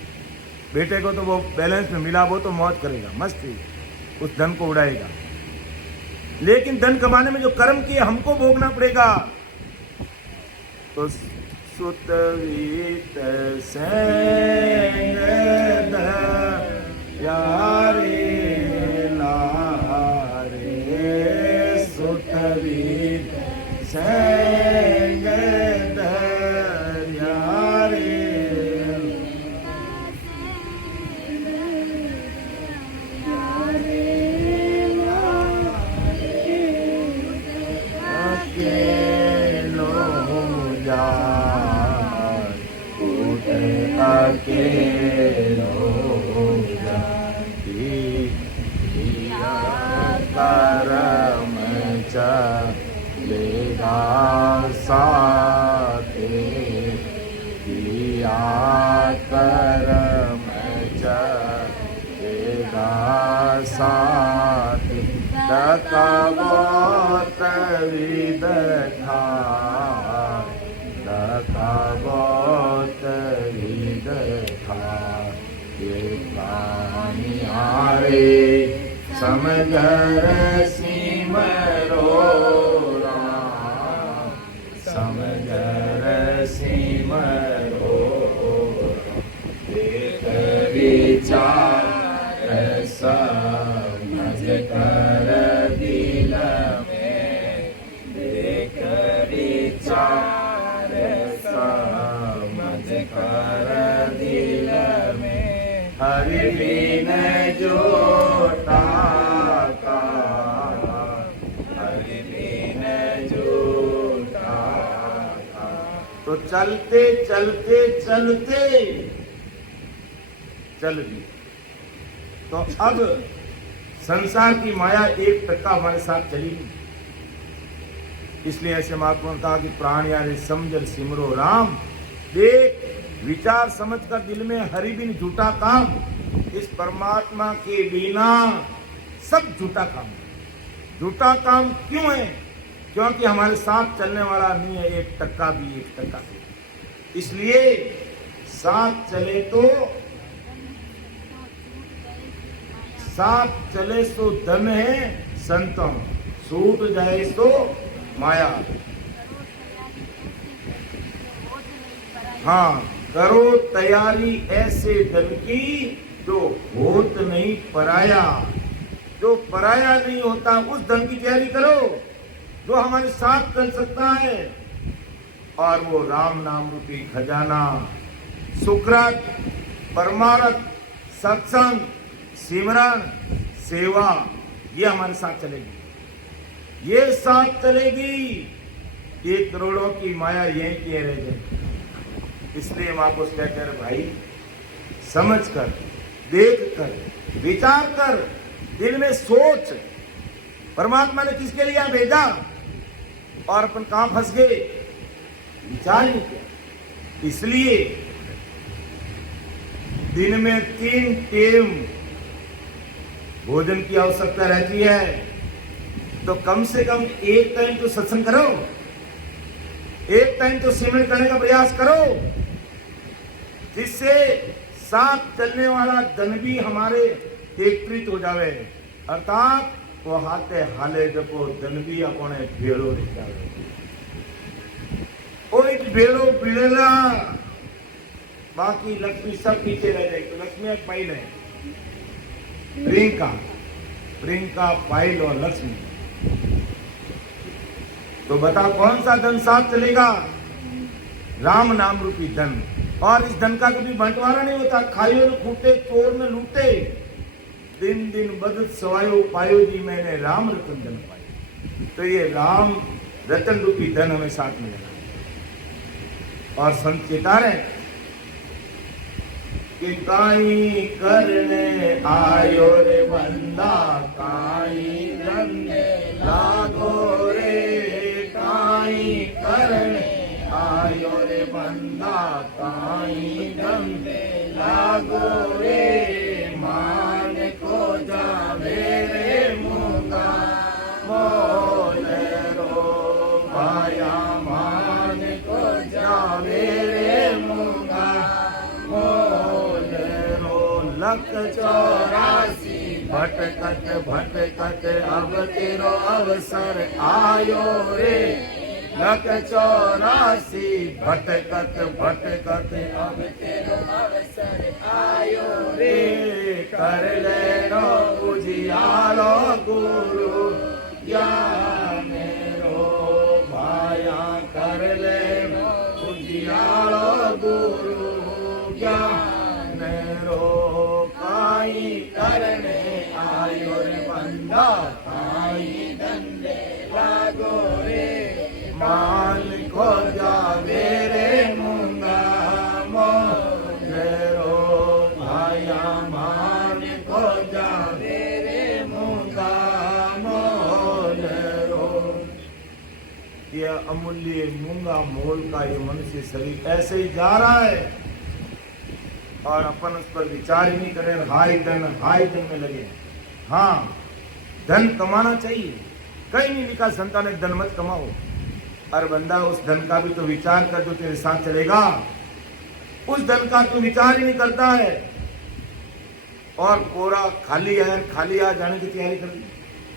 बेटे को तो वो बैलेंस में मिला, वो तो मौज करेगा, मस्ती, उस धन को उड़ाएगा। लेकिन धन कमाने में जो कर्म किए हमको भोगना पड़ेगा। तो सुतवीत सेंग यारे लारे, सुतवीत सेंग यारे करम चलेगा साथे, किया करम चलेगा साथे, डकावत विद खाए, डकावत विद खाए, ये प्राणी आए समगर सिमरो राम, समगर सिमरो एक विचार समझ कर दिल में, एक विचार समझ कर दिल में, हरि बिन जोटा का, हरि बिन जोटा का। तो चलते चलते चलते चल दी। तो अब संसार की माया 1% हमारे साथ चली नहीं। इसलिए ऐसे महात्मा ने कहा कि प्राण यारे समझ सिमरो राम, देख विचार समझ कर दिल में हरि बिन झूठा काम। इस परमात्मा के बिना सब झूठा काम है। झूठा काम क्यों है? क्योंकि हमारे साथ चलने वाला नहीं है 1% भी, 1% भी। इसलिए साथ चले तो, साथ चले तो धन है संतम, छूट जाए तो माया। हाँ, करो तैयारी ऐसे धन की जो होत नहीं पराया। जो पराया नहीं होता उस धन की तैयारी करो जो हमारे साथ चल सकता है। और वो राम नाम रूपी खजाना, सुकृत, परमार्थ, सत्संग, सिमरन, सेवा, ये हमारे साथ चलेगी। ये साथ चलेगी, ये करोड़ों की माया यहीं की रह जाएगी। इसलिए हम आपको कहते हैं भाई, समझ कर, देख कर, विचार कर, दिल में सोच, परमात्मा ने किसके लिए भेजा और अपन कहां फंस गए, विचार नहीं किया। इसलिए दिन में 3 टाइम भोजन की आवश्यकता रहती है, तो कम से कम 1 टाइम तो सत्संग करो, 1 टाइम तो सिमरन करने का प्रयास करो, जिससे साथ चलने वाला धन भी हमारे एकत्रित हो जावे। अर्थात वो हाथे हाले जपो धन भी अपने भेड़ो ले जावे। कोई भेड़ो पीड़ेला, बाकी लक्ष्मी सब पीछे रह जाएगी। तो लक्ष्मी एक पाइल है, प्रियंका, प्रियंका, पाइल और लक्ष्मी। तो बता कौन सा धन साथ चलेगा? राम नाम रूपी धन। और इस धन का कभी बंटवारा नहीं होता। खायो न खूटे, चोर न लूटे, दिन दिन बदत सवायो पायो जी मैंने राम रतन धन पायो। तो ये राम रतन रूपी धन हमें साथ मिलेगा। और संत चेता रहे कि काई करने आयो रे बंदा, काई धंधे लागो रे, काई करने आयो रे बंदा, काई धंधे लागो रे, मान को जावे रे मूंगा, मोल रो भाया, मान को जावे रे मूंगा, मोल रो। लख 84 भटकत भटकत अब तेरो अवसर आयो रे, लख 84 भटकत भटकत अब तेरो अवसर आयो रे, कर ले रो उजियारो गुरु ज्ञान रो भाया, कर ले रो उजियारो गुरु ज्ञान रो। काई करने आयो रे बंदा, काई धंधे लागो रे, मान को जावे रे मूंगा, मोल रो भाया, मान को जावे रे मूंगा, मोल रो। यह अमूल्य मूंगा मोल का ये मनुष्य शरीर ऐसे ही जा रहा है और अपन उस पर विचार ही नहीं करें, हाय धन में लगे। हाँ, धन कमाना चाहिए, कहीं नहीं लिखा संतान ने धन मत कमाओ। और बंदा उस धन का भी तो विचार कर जो तेरे साथ चलेगा। उस धन का तू विचार ही नहीं करता है और कोरा खाली है, खाली आ जाने की तैयारी कर ली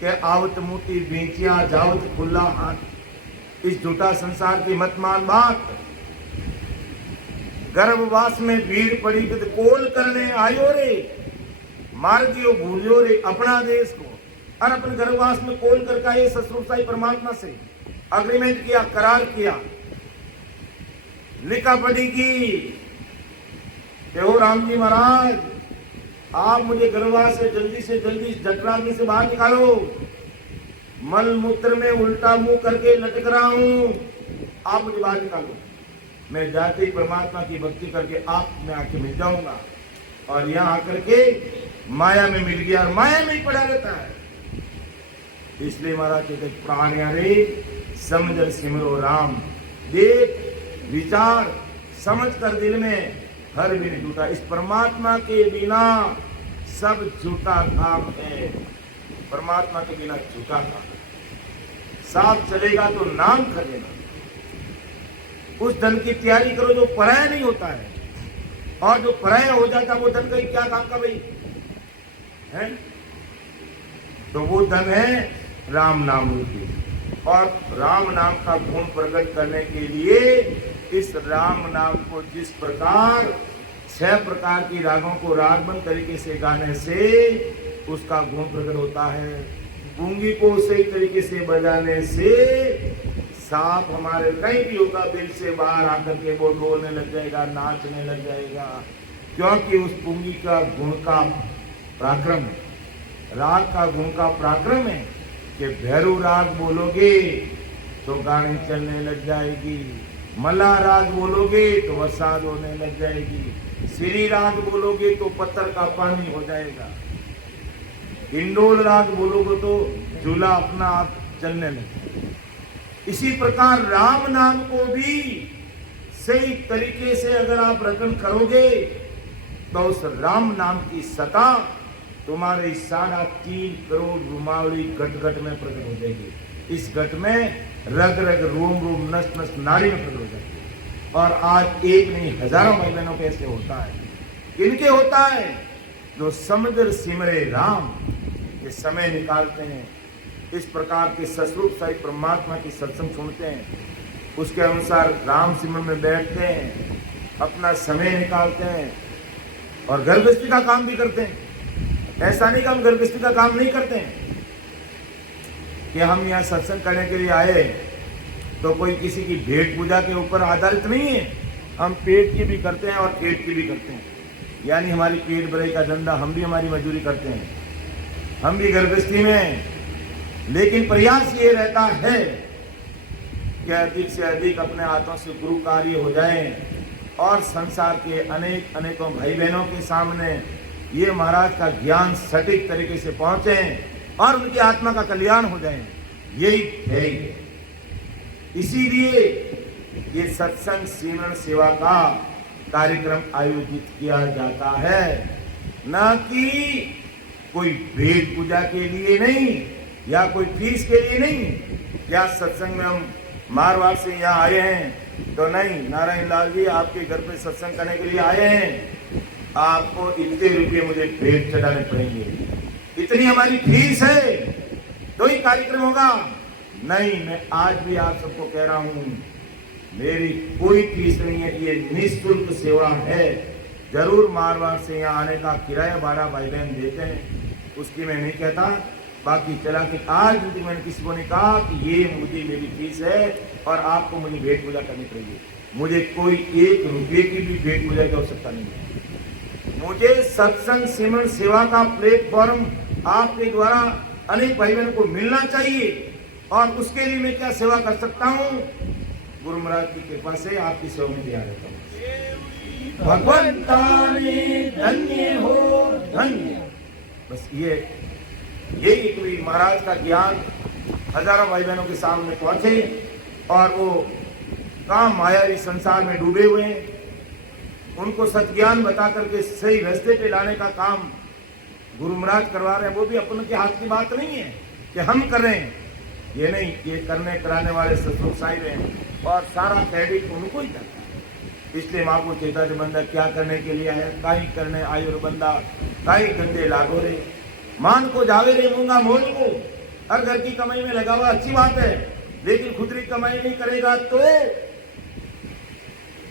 कि आवत मोटी बेचिया जावत खुला हाथ। इस झूठा संसार की मत मान बात। गर्भवास में भीड़ पड़ी तो कोल करने आयो रे, मार दियो भूलियो रे अपना देश को। और अपने गर्भवास में कोल करके ये ससुरसाई परमात्मा से अग्रीमेंट किया, करार किया, लिखा पड़ी की हो राम जी महाराज आप मुझे गर्भवास से जल्दी जठराग्नि से बाहर निकालो, मल मूत्र में उल्टा मुंह करके लटक रहा हूं, आप मुझे बाहर निकालो। मैं जाते ही परमात्मा की भक्ति करके आप में आके मिल जाऊंगा। और यहाँ आकर के माया में मिल गया और माया में ही पड़ा रहता है। इसलिए महाराज कहते प्राणिया रे समझ सिमरो राम। देख विचार समझ कर दिल में हर भी झूठा, इस परमात्मा के बिना सब झूठा काम है। परमात्मा के बिना झूठा काम साफ चलेगा तो नाम कर लेना। उस धन की तैयारी करो जो पराया नहीं होता है, और जो पराया हो जाता है वो धन का क्या काम का भाई है? तो वो धन है राम नाम रूपी। और राम नाम का गुण प्रकट करने के लिए इस राम नाम को जिस प्रकार 6 प्रकार की रागों को रागबंद तरीके से गाने से उसका गुण प्रकट होता है। गूंगी को सही तरीके से बजाने से सांप हमारे कहीं भी होगा दिल से बाहर आकर के वो डोलने लग जाएगा, नाचने लग जाएगा, क्योंकि उस पुंगी का गुण का पराक्रम है, राग का गुण का पराक्रम है कि भैरू राग बोलोगे तो गाने चलने लग जाएगी, मला राग बोलोगे तो बरसात होने लग जाएगी, श्री राग बोलोगे तो पत्थर का पानी हो जाएगा, इंडोल राग बोलोगे तो झूला अपना आप चलने लगेगा। इसी प्रकार राम नाम को भी सही तरीके से अगर आप रटन करोगे तो उस राम नाम की सता तुम्हारे 3.5 करोड़ रुमावली घट में प्रकट हो जाएगी। इस घट में रग रग रोम रोम नस नस नाड़ी में प्रकट हो जाएगी। और आज एक नहीं हजारों महिलाओं के ऐसे होता है। इनके होता है जो समझ सिमरे राम, ये समय निकालते हैं, इस प्रकार के सस्वरूप साई परमात्मा की सत्संग सुनते हैं, उसके अनुसार राम सिमरन में बैठते हैं, अपना समय निकालते हैं और गर्भस्थी का काम भी करते हैं। ऐसा नहीं कि हम गर्भस्थी का काम नहीं करते हैं कि हम यहाँ सत्संग करने के लिए आए तो कोई किसी की भेंट पूजा के ऊपर आधारित नहीं है। हम पेट की भी करते हैं और पेट की भी करते हैं, यानी हमारी पेट भरे का धंधा, हम भी हमारी मजदूरी करते हैं, हम भी गृहस्थी में। लेकिन प्रयास ये रहता है कि अधिक से अधिक अपने हाथों से गुरु कार्य हो जाए और संसार के अनेकों भाई बहनों के सामने ये महाराज का ज्ञान सटीक तरीके से पहुंचे और उनकी आत्मा का कल्याण हो जाए, यही है। इसीलिए ये सत्संग सिमरन सेवा का कार्यक्रम आयोजित किया जाता है, न कि कोई भेंट पूजा के लिए नहीं या कोई फीस के लिए नहीं। क्या सत्संग में हम मारवाड़ से यहाँ आए हैं तो नहीं, नारायण लाल जी आपके घर पे सत्संग करने के लिए आए हैं, आपको इतने रुपये मुझे भेंट चढ़ाने पड़ेंगे, इतनी हमारी फीस है तो ही कार्यक्रम होगा। नहीं, मैं आज भी आप सबको कह रहा हूं, मेरी कोई फीस नहीं है, ये निःशुल्क सेवा है। जरूर मारवाड़ से यहाँ आने का किराया भाड़ा भाई बहन देते हैं, उसकी मैं नहीं कहता। बाकी चला कि आज मैंने किसी को नहीं कहा कि ये मुझे मेरी फीस है और आपको मुझे भेंट पूजा करनी पड़ेगी। मुझे कोई 1 रुपये की भी भेंट पूजा की आवश्यकता नहीं है। मुझे सत्संग सिमरन सेवा का प्लेटफॉर्म आपके द्वारा अनेक भाई बहनों को मिलना चाहिए और उसके लिए मैं क्या सेवा कर सकता हूँ, गुरु महाराज की कृपा से आपकी सेवा में दिया रहता हूँ। भगवंता ने धन्य हो धन्य, बस यही कोई महाराज का ज्ञान हजारों भाई बहनों के सामने पहुंचे और वो काम मायावी संसार में डूबे हुए हैं, उनको सत्ज्ञान बता करके सही रास्ते पे लाने का काम गुरु महाराज करवा रहे हैं। वो भी अपने के हाथ की बात नहीं है कि हम कर रहे हैं, ये नहीं, ये करने कराने वाले सतगुरु साहिब हैं और सारा क्रेडिट उनको ही जाता है। इसलिए माँ को चेता जो बंदा क्या करने के लिए आया, काई करने आयो बंदा काई गंदे लागो रे, मान को जावे रे मूंगा मोल को। हर घर की कमाई में लगा हुआ अच्छी बात है, लेकिन खुद की कमाई नहीं करेगा तो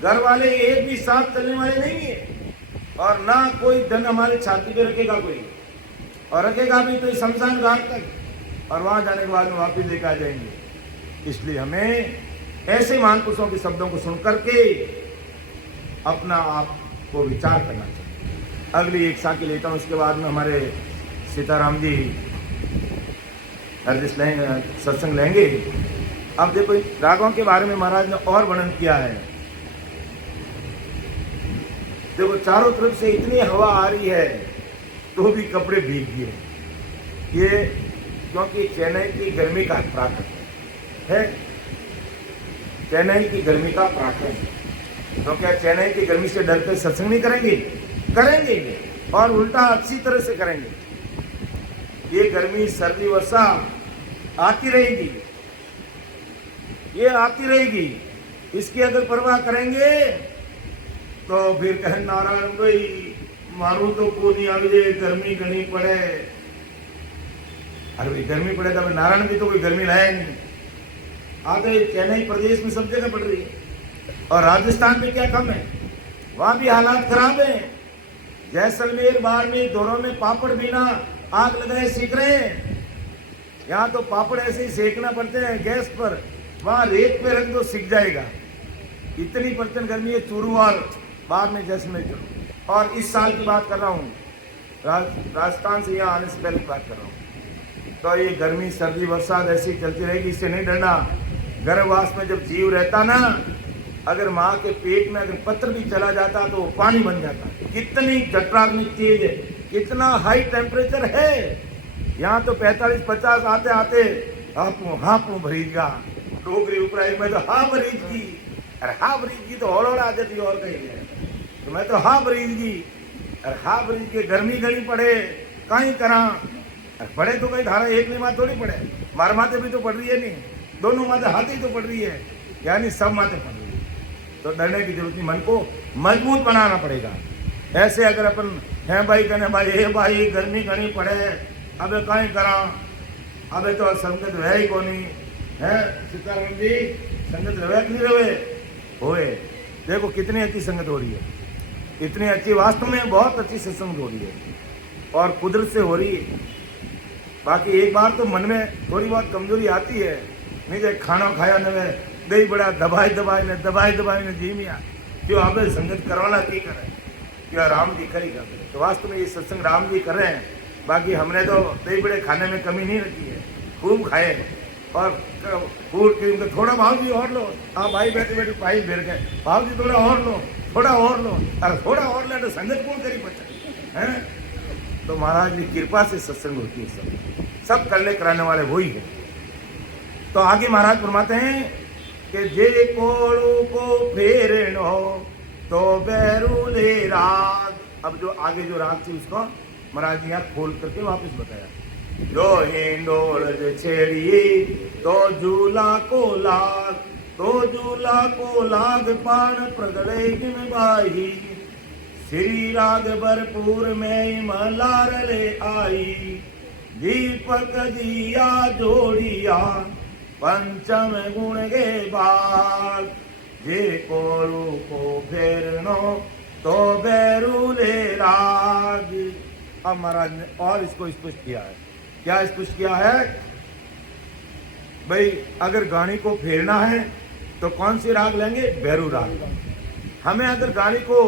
घर वाले एक भी साथ चलने वाले नहीं है और ना कोई धन हमारे छाती पे रखेगा कोई, और रखेगा भी तो शमशान घाट तक और वहां जाने के बाद में वापिस लेकर आ जाएंगे। इसलिए हमें ऐसे महापुरुषों के शब्दों को सुन करके अपना आप को विचार करना चाहिए। अगली एक साखी लेता हूं, उसके बाद में हमारे सीताराम जी हरदिश सत्संग लेंगे। अब देखो रागों के बारे में महाराज ने और वर्णन किया है। देखो चारों तरफ से इतनी हवा आ रही है तो भी कपड़े भीग गए, ये क्योंकि चेन्नई की गर्मी का प्राकरण है। चेन्नई की गर्मी का प्राकरण है, तो क्या चेन्नई की गर्मी से डरकर सत्संग नहीं करेंगे? करेंगे और उल्टा अच्छी तरह से करेंगे। ये गर्मी सर्दी वर्षा आती रहेगी, ये आती रहेगी, इसकी अगर परवाह करेंगे तो फिर कहें नारायण भाई मारू तो को नहीं आगे गर्मी घनी पड़े। अरे गर्मी पड़े तो नारायण भी तो कोई गर्मी लाया नहीं। आगे चेन्नई प्रदेश में सब जगह पड़ रही है और राजस्थान में क्या कम है, वहां भी हालात खराब है। जैसलमेर बाड़मेर दोनों में पापड़ बिना आग लगाए सेक रहे हैं। यहाँ तो पापड़ ऐसे ही सेकना पड़ते हैं गैस पर, वहां रेत पे रख दो सिक जाएगा। इतनी प्रचंड गर्मी है। चूरूवाल बाद में जैसलमेर, और इस साल की बात कर रहा हूँ, राजस्थान से यहाँ आने से पहले की बात कर रहा हूँ। तो ये गर्मी सर्दी बरसात ऐसी चलती रहेगी, इससे नहीं डरना। गर्भवास में जब जीव रहता ना, अगर माँ के पेट में अगर पत्र भी चला जाता तो पानी बन जाता। कितनी जठराग्नि तेज है, कितना हाई टेम्परेचर है। यहाँ तो 45-50 आते आते हापू भरीजगा डोगरी उपराई में तो हाँ भरीज की, अरे हाँ भरीज की तो और आ जाती और कहीं है, तो मैं तो हाँ भरीज की, अरे हाँ भरीज के गर्मी घनी पड़े कहीं करा पड़े तो कहीं धारा एक नहीं माँ थोड़ी पड़े, मार माथे भी तो पड़ रही है, नहीं दोनों माथे हाथ ही तो पड़ रही है, यानी सब माथे पड़ रही है। तो डरने की जरूरत नहीं, मन को मजबूत बनाना पड़ेगा। ऐसे अगर अपन हैं भाई कहने भाई हे भाई गर्मी घनी पड़े अबे कहीं करा, अबे तो संगत रहे ही को नहीं है। सीताराम जी संगत रहे कि नहीं रहे होए, देखो कितनी अच्छी संगत हो रही है, इतनी अच्छी, वास्तव में बहुत अच्छी सत्संग हो रही है और कुदरत से हो रही है। बाकी एक बार तो मन में थोड़ी बहुत कमजोरी आती है, नहीं जब खाना खाया न दही बड़ा दबाई ने जी मिया क्यों आप संगत करवाना की करे क्या राम जी करी कर। तो वास्तव में ये सत्संग राम जी कर रहे हैं। बाकी हमने तो दही बड़े खाने में कमी नहीं रखी है, खूब खाए और फूट क्रीम का थोड़ा भाव जी और लो। हाँ भाई बैठे बैठे भाई फिर गए भाव जी थोड़ा और लो, थोड़ा और लो, अरे थोड़ा और ले तो संगत कौन करी बच्चा है। तो महाराज की कृपा से सत्संग होती है, सब करने कराने वाले वही है। तो आगे महाराज फरमाते हैं कि जे कोड़ू को फेरनो तो बैरू ले राग। अब जो आगे जो राग थी उसको महाराज ने यहाँ खोल करके वापस बताया। जो हिंडोल छेड़िए तो झूला को लाग, तो झूला को लाग पान प्रगड़े किन बाही, श्री राग भरपूर में मलार ले आई, दीपक दिया जोड़िया पंचम गुण गे बाग, जे कोरू को फेरनो तो बैरू ले राग। अब महाराज ने और इसको स्पष्ट किया है। क्या स्पष्ट किया है भाई, अगर गाड़ी को फेरना है तो कौन सी राग लेंगे, बैरू राग। हमें अगर गाड़ी को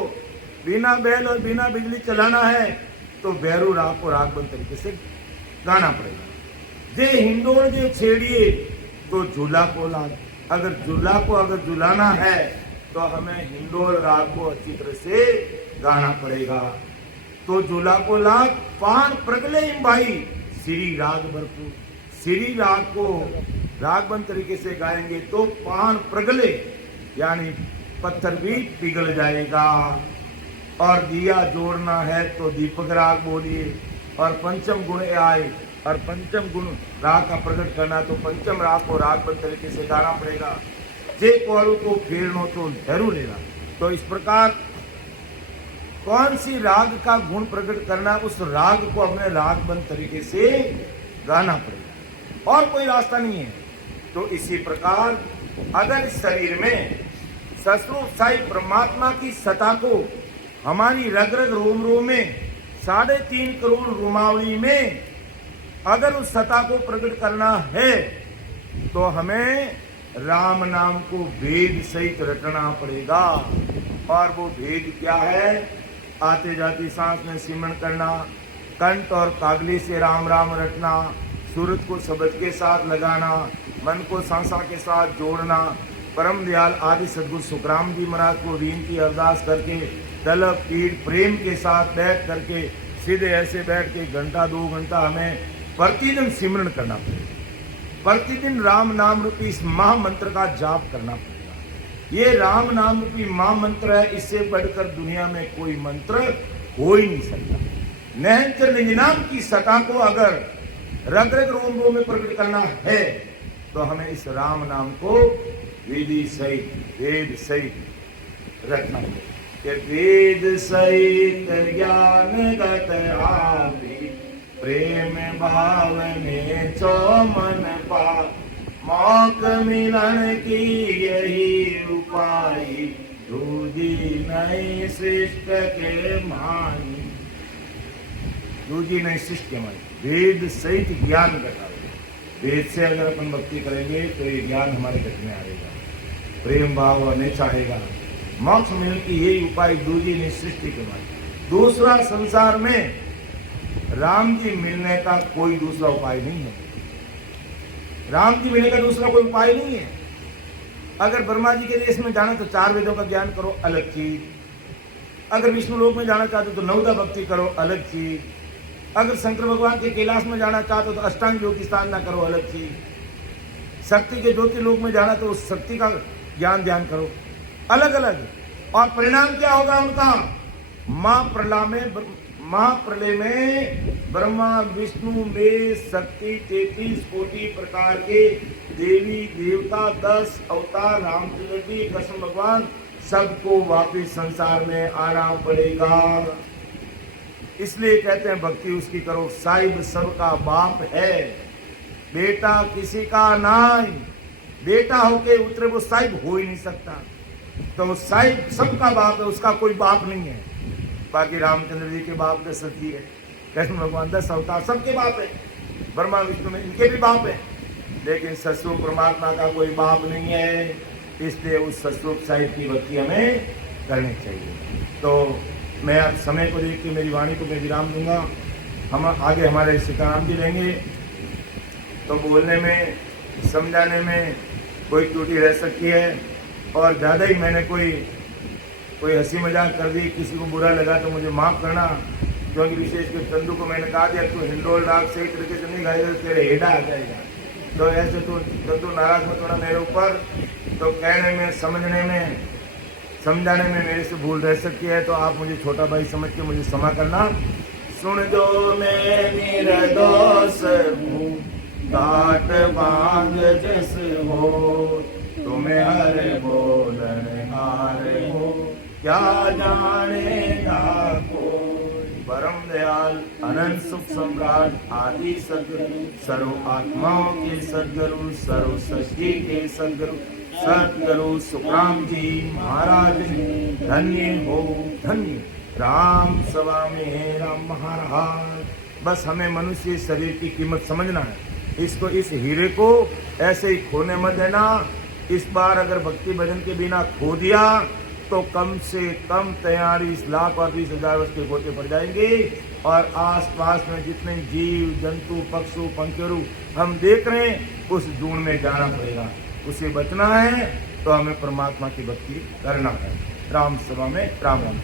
बिना बैल और बिना बिजली चलाना है तो बैरू राग को रागबंद तरीके से गाना पड़ेगा। जे हिंडोल जे छेड़िए तो झूला को लाग, अगर झूला को अगर झुलाना है तो हमें हिंडोल राग को अच्छी तरह से गाना पड़ेगा। तो झूला को लाग पान प्रगले भाई, श्री राग भरपूर, श्री राग को रागबंद तरीके से गाएंगे तो पान प्रगले यानी पत्थर भी पिघल जाएगा। और दिया जोड़ना है तो दीपक राग बोलिए, और पंचम गुण आए और पंचम गुण राग का प्रकट करना तो पंचम राग को रागबंद तरीके से गाना पड़ेगा। जे कोरू को फेरनो तो धरू लेना। तो इस प्रकार कौन सी राग का गुण प्रकट करना, उस राग को अपने रागबंद तरीके से गाना पड़ेगा और कोई रास्ता नहीं है। तो इसी प्रकार अगर शरीर में ससुर साई परमात्मा की सत्ता को हमारी रग रग रोम रोम में 3.5 करोड़ रोमावली में अगर उस सत्ता को प्रकट करना है तो हमें राम नाम को वेद सहित रटना पड़ेगा। और वो वेद क्या है, आते जाती सांस में सिमरण करना, कंठ और कागली से राम राम रटना, सूरत को शब्द के साथ लगाना, मन को सांसा के साथ जोड़ना, परम दयाल आदि सदगुरु सुखराम जी महाराज को ऋण की अरदास करके तलब पीठ प्रेम के साथ बैठ करके सीधे ऐसे बैठ के घंटा 2 घंटा हमें प्रतिदिन सिमरण करना पड़ेगा। प्रतिदिन राम नाम रूपी इस महामंत्र का जाप करना पड़ेगा। ये राम नाम रूपी महामंत्र है, इससे बढ़कर दुनिया में कोई मंत्र हो ही नहीं सकता। नहंचर निजनाम की सत्ता को अगर रग रग रोम रोम में प्रकट करना है तो हमें इस राम नाम को विधि सहित वेद सहित रखना पड़ेगा। वेद सहित ज्ञान गत आपी, प्रेम भाव में चो मन पा, मौक मिलन की यही उपाय, दूजी नई सृष्ट के मानी, दूजी नई सृष्ट के मानी। वेद सहित ज्ञान घटा, वेद से अगर अपन भक्ति करेंगे तो ये ज्ञान हमारे घर में आएगा, प्रेम भाव नहीं चाहेगा, मोक्ष मिलने की यही उपाय, दूजी नई सृष्टि के मानी। दूसरा संसार में राम जी मिलने का कोई दूसरा उपाय नहीं है। राम जी मिलने का दूसरा कोई उपाय नहीं है। अगर ब्रह्मा जी के देश में जाना तो 4 वेदों का ज्ञान करो, अलग चीज। अगर विष्णु लोक में जाना चाहते तो 9 भक्ति करो, अलग चीज। अगर शंकर भगवान के कैलाश में जाना चाहते हो तो अष्टांग योग की साधना करो, अलग चीज। शक्ति के ज्योति लोक में जाना तो उस शक्ति का ज्ञान ध्यान करो, अलग अलग। और परिणाम क्या होगा उनका, महाप्रलय में ब्रह्मा विष्णु में शक्ति 33 कोटि प्रकार के देवी देवता 10 अवतार रामचंद्र जी कृष्ण भगवान सबको वापिस संसार में आना पड़ेगा। इसलिए कहते हैं भक्ति उसकी करो, साहिब सबका बाप है, बेटा किसी का नाई। बेटा होके उतरे वो साहिब हो ही नहीं सकता। तो साहिब सबका बाप है, उसका कोई बाप नहीं है। बाकी रामचंद्र जी के बाप 10 सती है, कृष्ण भगवान 10 अवतार सबके बाप है, ब्रह्मा विष्णु में इनके भी बाप है। लेकिन ससुर परमात्मा का कोई बाप नहीं है। इसलिए उस सतरूप साहिब की भक्ति हमें करनी चाहिए। तो मैं अब समय को देख के मेरी वाणी को मैं विराम दूंगा। हम आगे हमारे सीताराम जी रहेंगे, तो बोलने में समझाने में कोई त्रुटि रह सकती है, और ज़्यादा ही मैंने कोई हंसी मजाक कर दी, किसी को बुरा लगा तो मुझे माफ़ करना, क्योंकि विशेष कर चंदू को मैंने कहा दिया तू हिंडोल राग सही तरीके से नहीं गाएगा तेरे हेडा आ जाएगा, तो ऐसे तो चंदू नाराज मत होना मेरे ऊपर। तो कहने में समझने में समझाने में मेरे से भूल रह सकती है, तो आप मुझे छोटा भाई समझ के मुझे क्षमा करना। सुन जो मैं निर्दोष हूँ काट बांध जस हो, तुम्हें हर बोलन हार हो क्या जानेगा कोई। परम दयाल अनंत सुख सम्राट आदि सदगुरु सर्व आत्माओं के सदगुरु सर्व सृष्टि के सदगुरु सदगुरु सुखराम जी महाराज धन्य हो धन्य। राम सभा में राम महाराज। बस हमें मनुष्य शरीर की कीमत समझना है, इसको इस हीरे को ऐसे ही खोने मत देना। इस बार अगर भक्ति भजन के बिना खो दिया तो कम से कम 43 लाख और 20,000 वर्ष के गोते पड़ जाएंगे, और आसपास में जितने जीव जंतु पक्षु पंखेरु हम देख रहे हैं उस धूण में जाना पड़ेगा। उसे बचना है तो हमें परमात्मा की भक्ति करना है। राम सभा में राम राम।